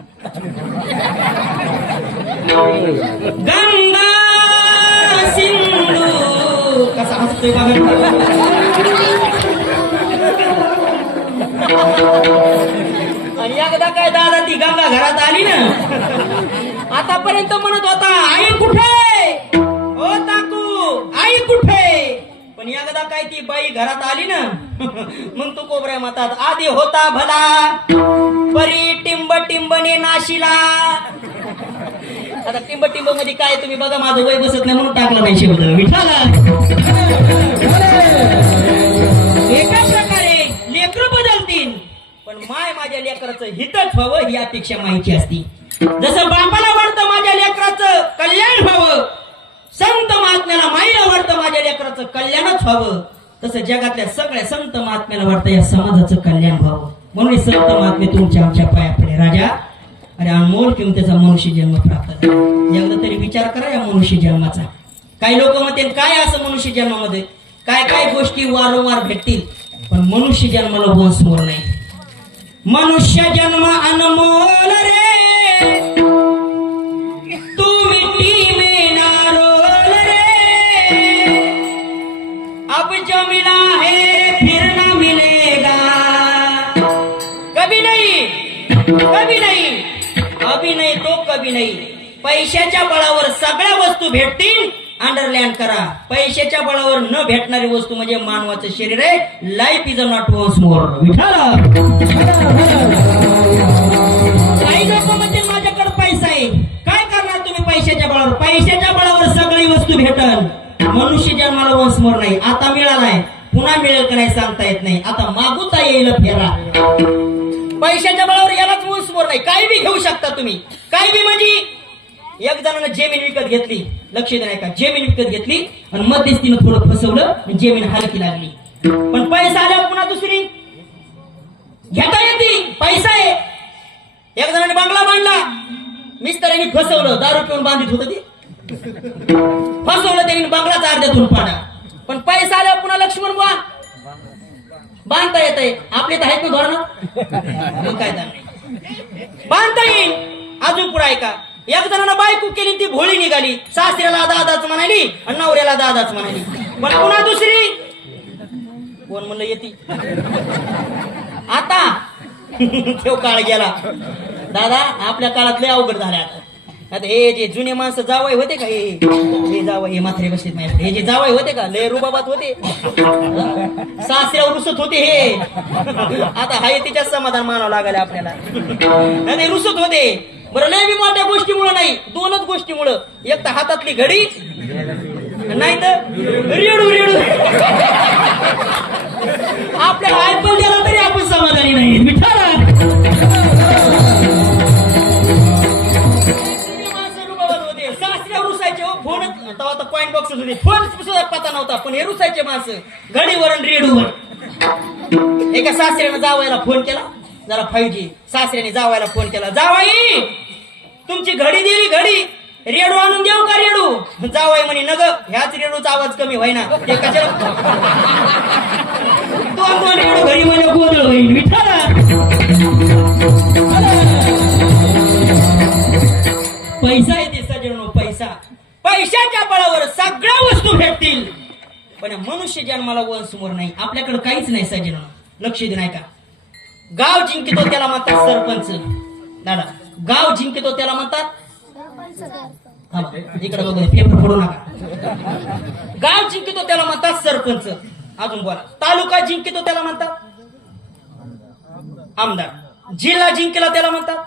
गंगा सिंधू कसा हसतोय बघा. आणि एकदा काय दादा ती गंगा घरात आली ना, आतापर्यंत म्हणत होता आई कुठे, ओ ताकू आई कुठे. पण एकदा काय ती बाई घरात आली ना, मग तू कोबऱ्या मतात आधी होता भला परी टिंब टिंबने नाशिला. आता टिंब टिंब मध्ये काय तुम्ही बघा, माझं वय बसत नाही म्हणून टाकलं नाही शब्द. विठाला एका प्रकारे लेकर बदलतील, पण माय माझ्या लेकराचं हितच व्हावं ही अपेक्षा माहिती असती. जसं बापाला वाटतं माझ्या लेकराचं कल्याण व्हावं, संत महात्म्याला माईला वाटतं माझ्या लेकराचं कल्याणच व्हावं, तसं जगातल्या सगळ्या संत महात्म्याला वाटतं या समाजाचं कल्याण व्हावं. म्हणून संत महात्मे तुमच्या आमच्या पाया पडे. राजा अरे अनमोल किमतीचा मनुष्य जन्म प्राप्त झाला. एकदा तरी विचार करा या मनुष्य जन्माचा. काही लोक म्हणते काय असं मनुष्य जन्मामध्ये काय काय गोष्टी वारंवार भेटतील, पण मनुष्य जन्माला वंश मोल नाही. मनुष्य जन्म अनमोल रे, तू मिट्टी में ना रोल रे, अब जो मिला है फिर ना मिलेगा. कभी नहीं, कभी नहीं, अभी नहीं तो कभी नहीं. पैशाच्या बळावर सगळ्या वस्तू भेटतील, अंडरलाईन करा. पैशाच्या बळावर न भेटणारी वस्तू म्हणजे मानवाचं शरीर आहे. Life is a not once more. विठाला काही लोक म्हणते माझ्याकडे पैसा आहे, काय करणार तुम्ही पैशाच्या बळावर? पैशाच्या बळावर सगळी वस्तू भेटल. मनुष्य जन्माला वन्स मोर नाही. आता मिळालाय, पुन्हा मिळेल का नाही सांगता येत नाही. आता मागूता येईल फेरा. पैशाच्या बळावर यालाच वन्स मोर नाही. काही बी घेऊ शकता तुम्ही. काही बी म्हणजे एक जणांना जमीन विकत घेतली, लक्ष द्या का, जमीन विकत घेतली आणि मध्यस्थीनं थोडं फसवलं, जमीन हलकी लागली. पण पैसा आल्यावर पुन्हा दुसरी घेता येते. पैसा आहे. एक जणांनी बंगला बांधला, मिस्त्र्यांनी फसवलं, दारू पिऊन बांधित होतं ते, फसवलं त्यांनी, बंगलाच अर्ध्यातून पाडा. पण पैसा आल्यावर पुन्हा लक्ष्मण बुवा बांधता येत आहे. आपले तर आहेत ना धोरण, मग काय नाही बांधता येईल. अजून पुढे ऐका, एक जणांना बायको केली, ती भोळी निघाली, सासऱ्याला दादाच म्हणाली आणि नवऱ्याला दादाच म्हणाली. पण पुन्हा दुसरी कोण म्हणलं येते. आता तो काळ गेला दादा, आपल्या काळात लय अवघड झाल्या. आता हे जे जुने माणसं जावई होते का, हे जावई, हे म्हातारे बसलेत माझ्याकडे, हे जे जावई होते का लय रुबाबात होते, सासऱ्यावर रुसत होते. हे आता हाय तिच्याच समाधान मानावं लागले आपल्याला. नाही रुसत होते. बरं लय बी मोठ्या गोष्टीमुळे नाही, दोनच गोष्टीमुळं. एक तर हातातली घडी, नाही तर रेडू रेडू आपल्याला आयफोन दिला तरी आपण समाधानी नाही विठाला. सासऱ्या रुसायचे हो फोन तेव्हा तर पॉइंट बॉक्स होते फोन सुद्धा पता नव्हता पण हे रुसायचे माणसं घडीवर आणि रेडूवर. एका सासऱ्यानं जावायला फोन केला जरा 5G सासऱ्याने जावायला फोन केला जावाई तुमची घडी दिली घडी रेडू आणून देऊ का रेडू जावाई म्हणे नग ह्याच रेडूचा आवाज कमी व्हायना ते कशाला दोन रेडू घडी मध्ये गोंधळ होईल विठाला. पैसा येते सजनो पैसा पैशाच्या बळावर सगळ्या वस्तू भेटतील पण मनुष्य जन्माला वन समोर नाही आपल्याकडे काहीच नाही सजनो. लक्ष दे नाही का गाव जिंकतो त्याला म्हणतात सरपंच. दादा गाव जिंकतो त्याला म्हणतात इकडे बघू पेपर फोडू नका. गाव जिंकतो त्याला म्हणतात सरपंच. अजून बोला तालुका जिंकतो त्याला म्हणतात आमदार. जिल्हा जिंकला त्याला म्हणतात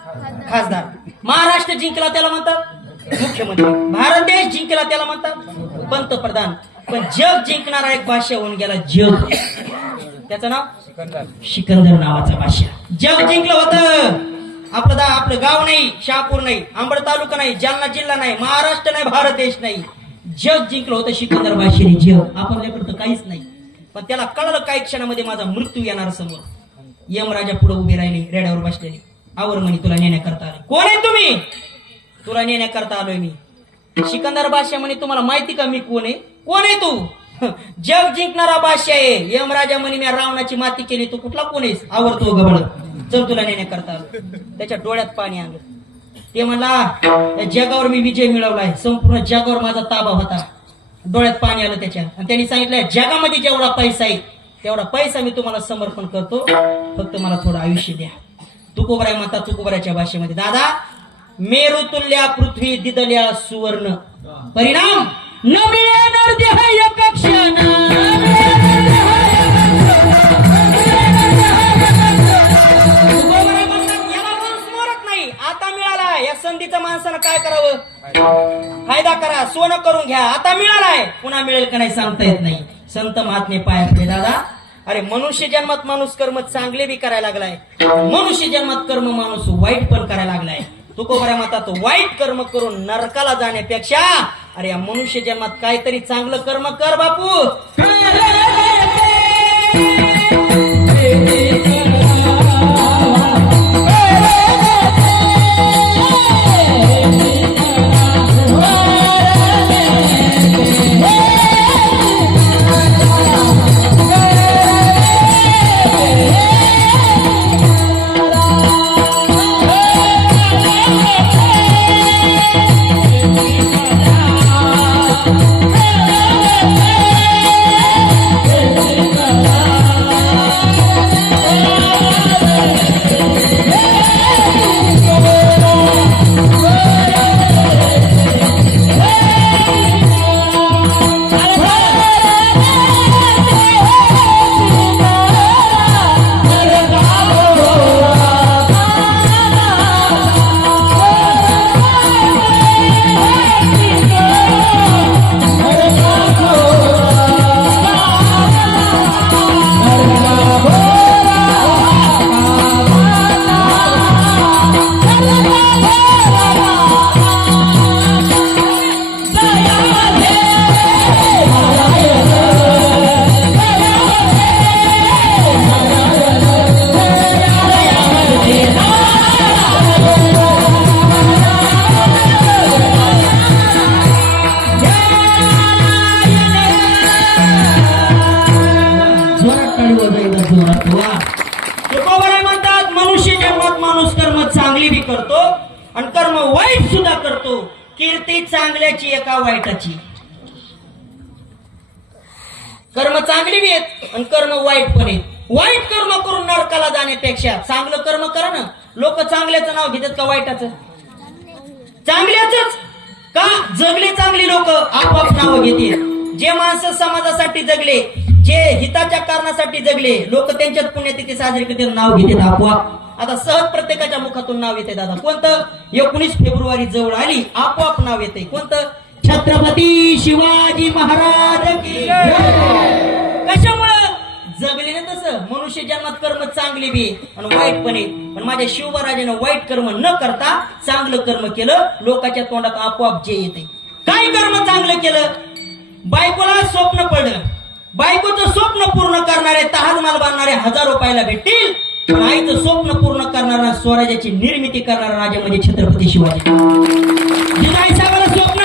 खासदार. महाराष्ट्र जिंकला त्याला म्हणतात मुख्यमंत्री. भारत देश जिंकला त्याला म्हणतात पंतप्रधान. पण जग जिंकणारा एक बादशाह होऊन गेला जग त्याचं नाव सिकंदर नावाचा बादशाह. जग जिंकलं होतं आपलं गाव नाही शहापूर नाही अंबड तालुका नाही जालना जिल्हा नाही महाराष्ट्र नाही भारत देश नाही जग जिंकलं होतं सिकंदर बादशाहने जग. आपल्याकडे तर काहीच नाही पण त्याला कळलं काही क्षणामध्ये माझा मृत्यू येणार समोर. यमराजा पुढे उभे राहिले रेड्यावर बसलेले. आवर म्हणे तुला नेण्याकरता आलोय. कोण आहे तुम्ही? तुला नेण्याकरता आलोय मी. सिकंदर बादशाह म्हणे तुम्हाला माहिती का मी कोण आहे? कोण आहे तू? जग जिंकणारा बादशाह आहे. यमराजा म्हणे मी रावणाची माती केली तू कुठला कोण आहेस? आवरतो गबळ चल तुला नेण्याकरता आलो. त्याच्या डोळ्यात पाणी आलं. ते म्हणला जगावर मी विजय मिळवलाय संपूर्ण जगावर माझा ताबा होता. डोळ्यात पाणी आलं त्याच्या आणि त्यांनी सांगितलं जगामध्ये जेवढा पैसा आहे तेवढा पैसा मी तुम्हाला समर्पण करतो फक्त मला थोडं आयुष्य द्या. तुकोबराय म्हणतात तुकोबराच्या भाषेमध्ये दादा मेरू तुल्ल्या पृथ्वी दिदल्या सुवर्ण परिणाम न मिळणार देह एक क्षण. आता मिळाला या संधीचा माणसानं काय करावं फायदा करा सोनं करून घ्या. आता मिळालाय पुन्हा मिळेल का नाही सांगता येत नाही. संत महात्मे पाय पडले दादा अरे मनुष्य जन्मात माणूस कर्म चांगले बी करायला लागलाय मनुष्य जन्मात कर्म माणूस वाईट पण करायला लागलाय. तुकोबऱ्या म्हणतात वाईट कर्म करून नरकाला जाण्यापेक्षा अरे या मनुष्य जन्मात काहीतरी चांगलं कर्म कर बापू. म्हणतात मनुष्य जन्मात माणूस कर्म चांगली बी करतो आणि कर्म वाईट सुद्धा करतो. कीर्ती चांगल्याची एका वाईटाची. कर्म चांगली बी आहेत आणि कर्म वाईट पण आहेत. वाईट कर्म करून नरकाला जाण्यापेक्षा चांगलं कर्म करा ना. लोक चांगल्याचं नाव घेतात का वाईटाचं? चांगल्याच का जगले चांगली लोक आपोआप नाव घेतील. जे माणसं समाजासाठी जगले जे हिताच्या कारणासाठी जगले लोक त्यांच्यात पुण्यतिथी साजरी करतात नाव घेतात आपोआप. आता सहज प्रत्येकाच्या मुखातून नाव येते दादा. कोणतं? 19 फेब्रुवारी जवळ आली आपोआप नाव येते. कोणतं? छत्रपती शिवाजी महाराज की. कशामुळं? ऐकले ना तसं मनुष्य जन्मात कर्म चांगले बी आणि वाईट पण आहे पण माझ्या शिवराजानं वाईट कर्म न करता चांगलं कर्म केलं लोकांच्या तोंडात आपोआप जे येते काय कर्म चांगलं केलं बायकोला स्वप्न पडलं बायकोचं स्वप्न पूर्ण करणारे तहाजमाल बांधणारे 1000 रुपयाला भेटतील पण आईचं स्वप्न पूर्ण करणारा स्वराज्याची निर्मिती करणारा राजा म्हणजे छत्रपती शिवाजी जिजाई साहेबाला स्वप्न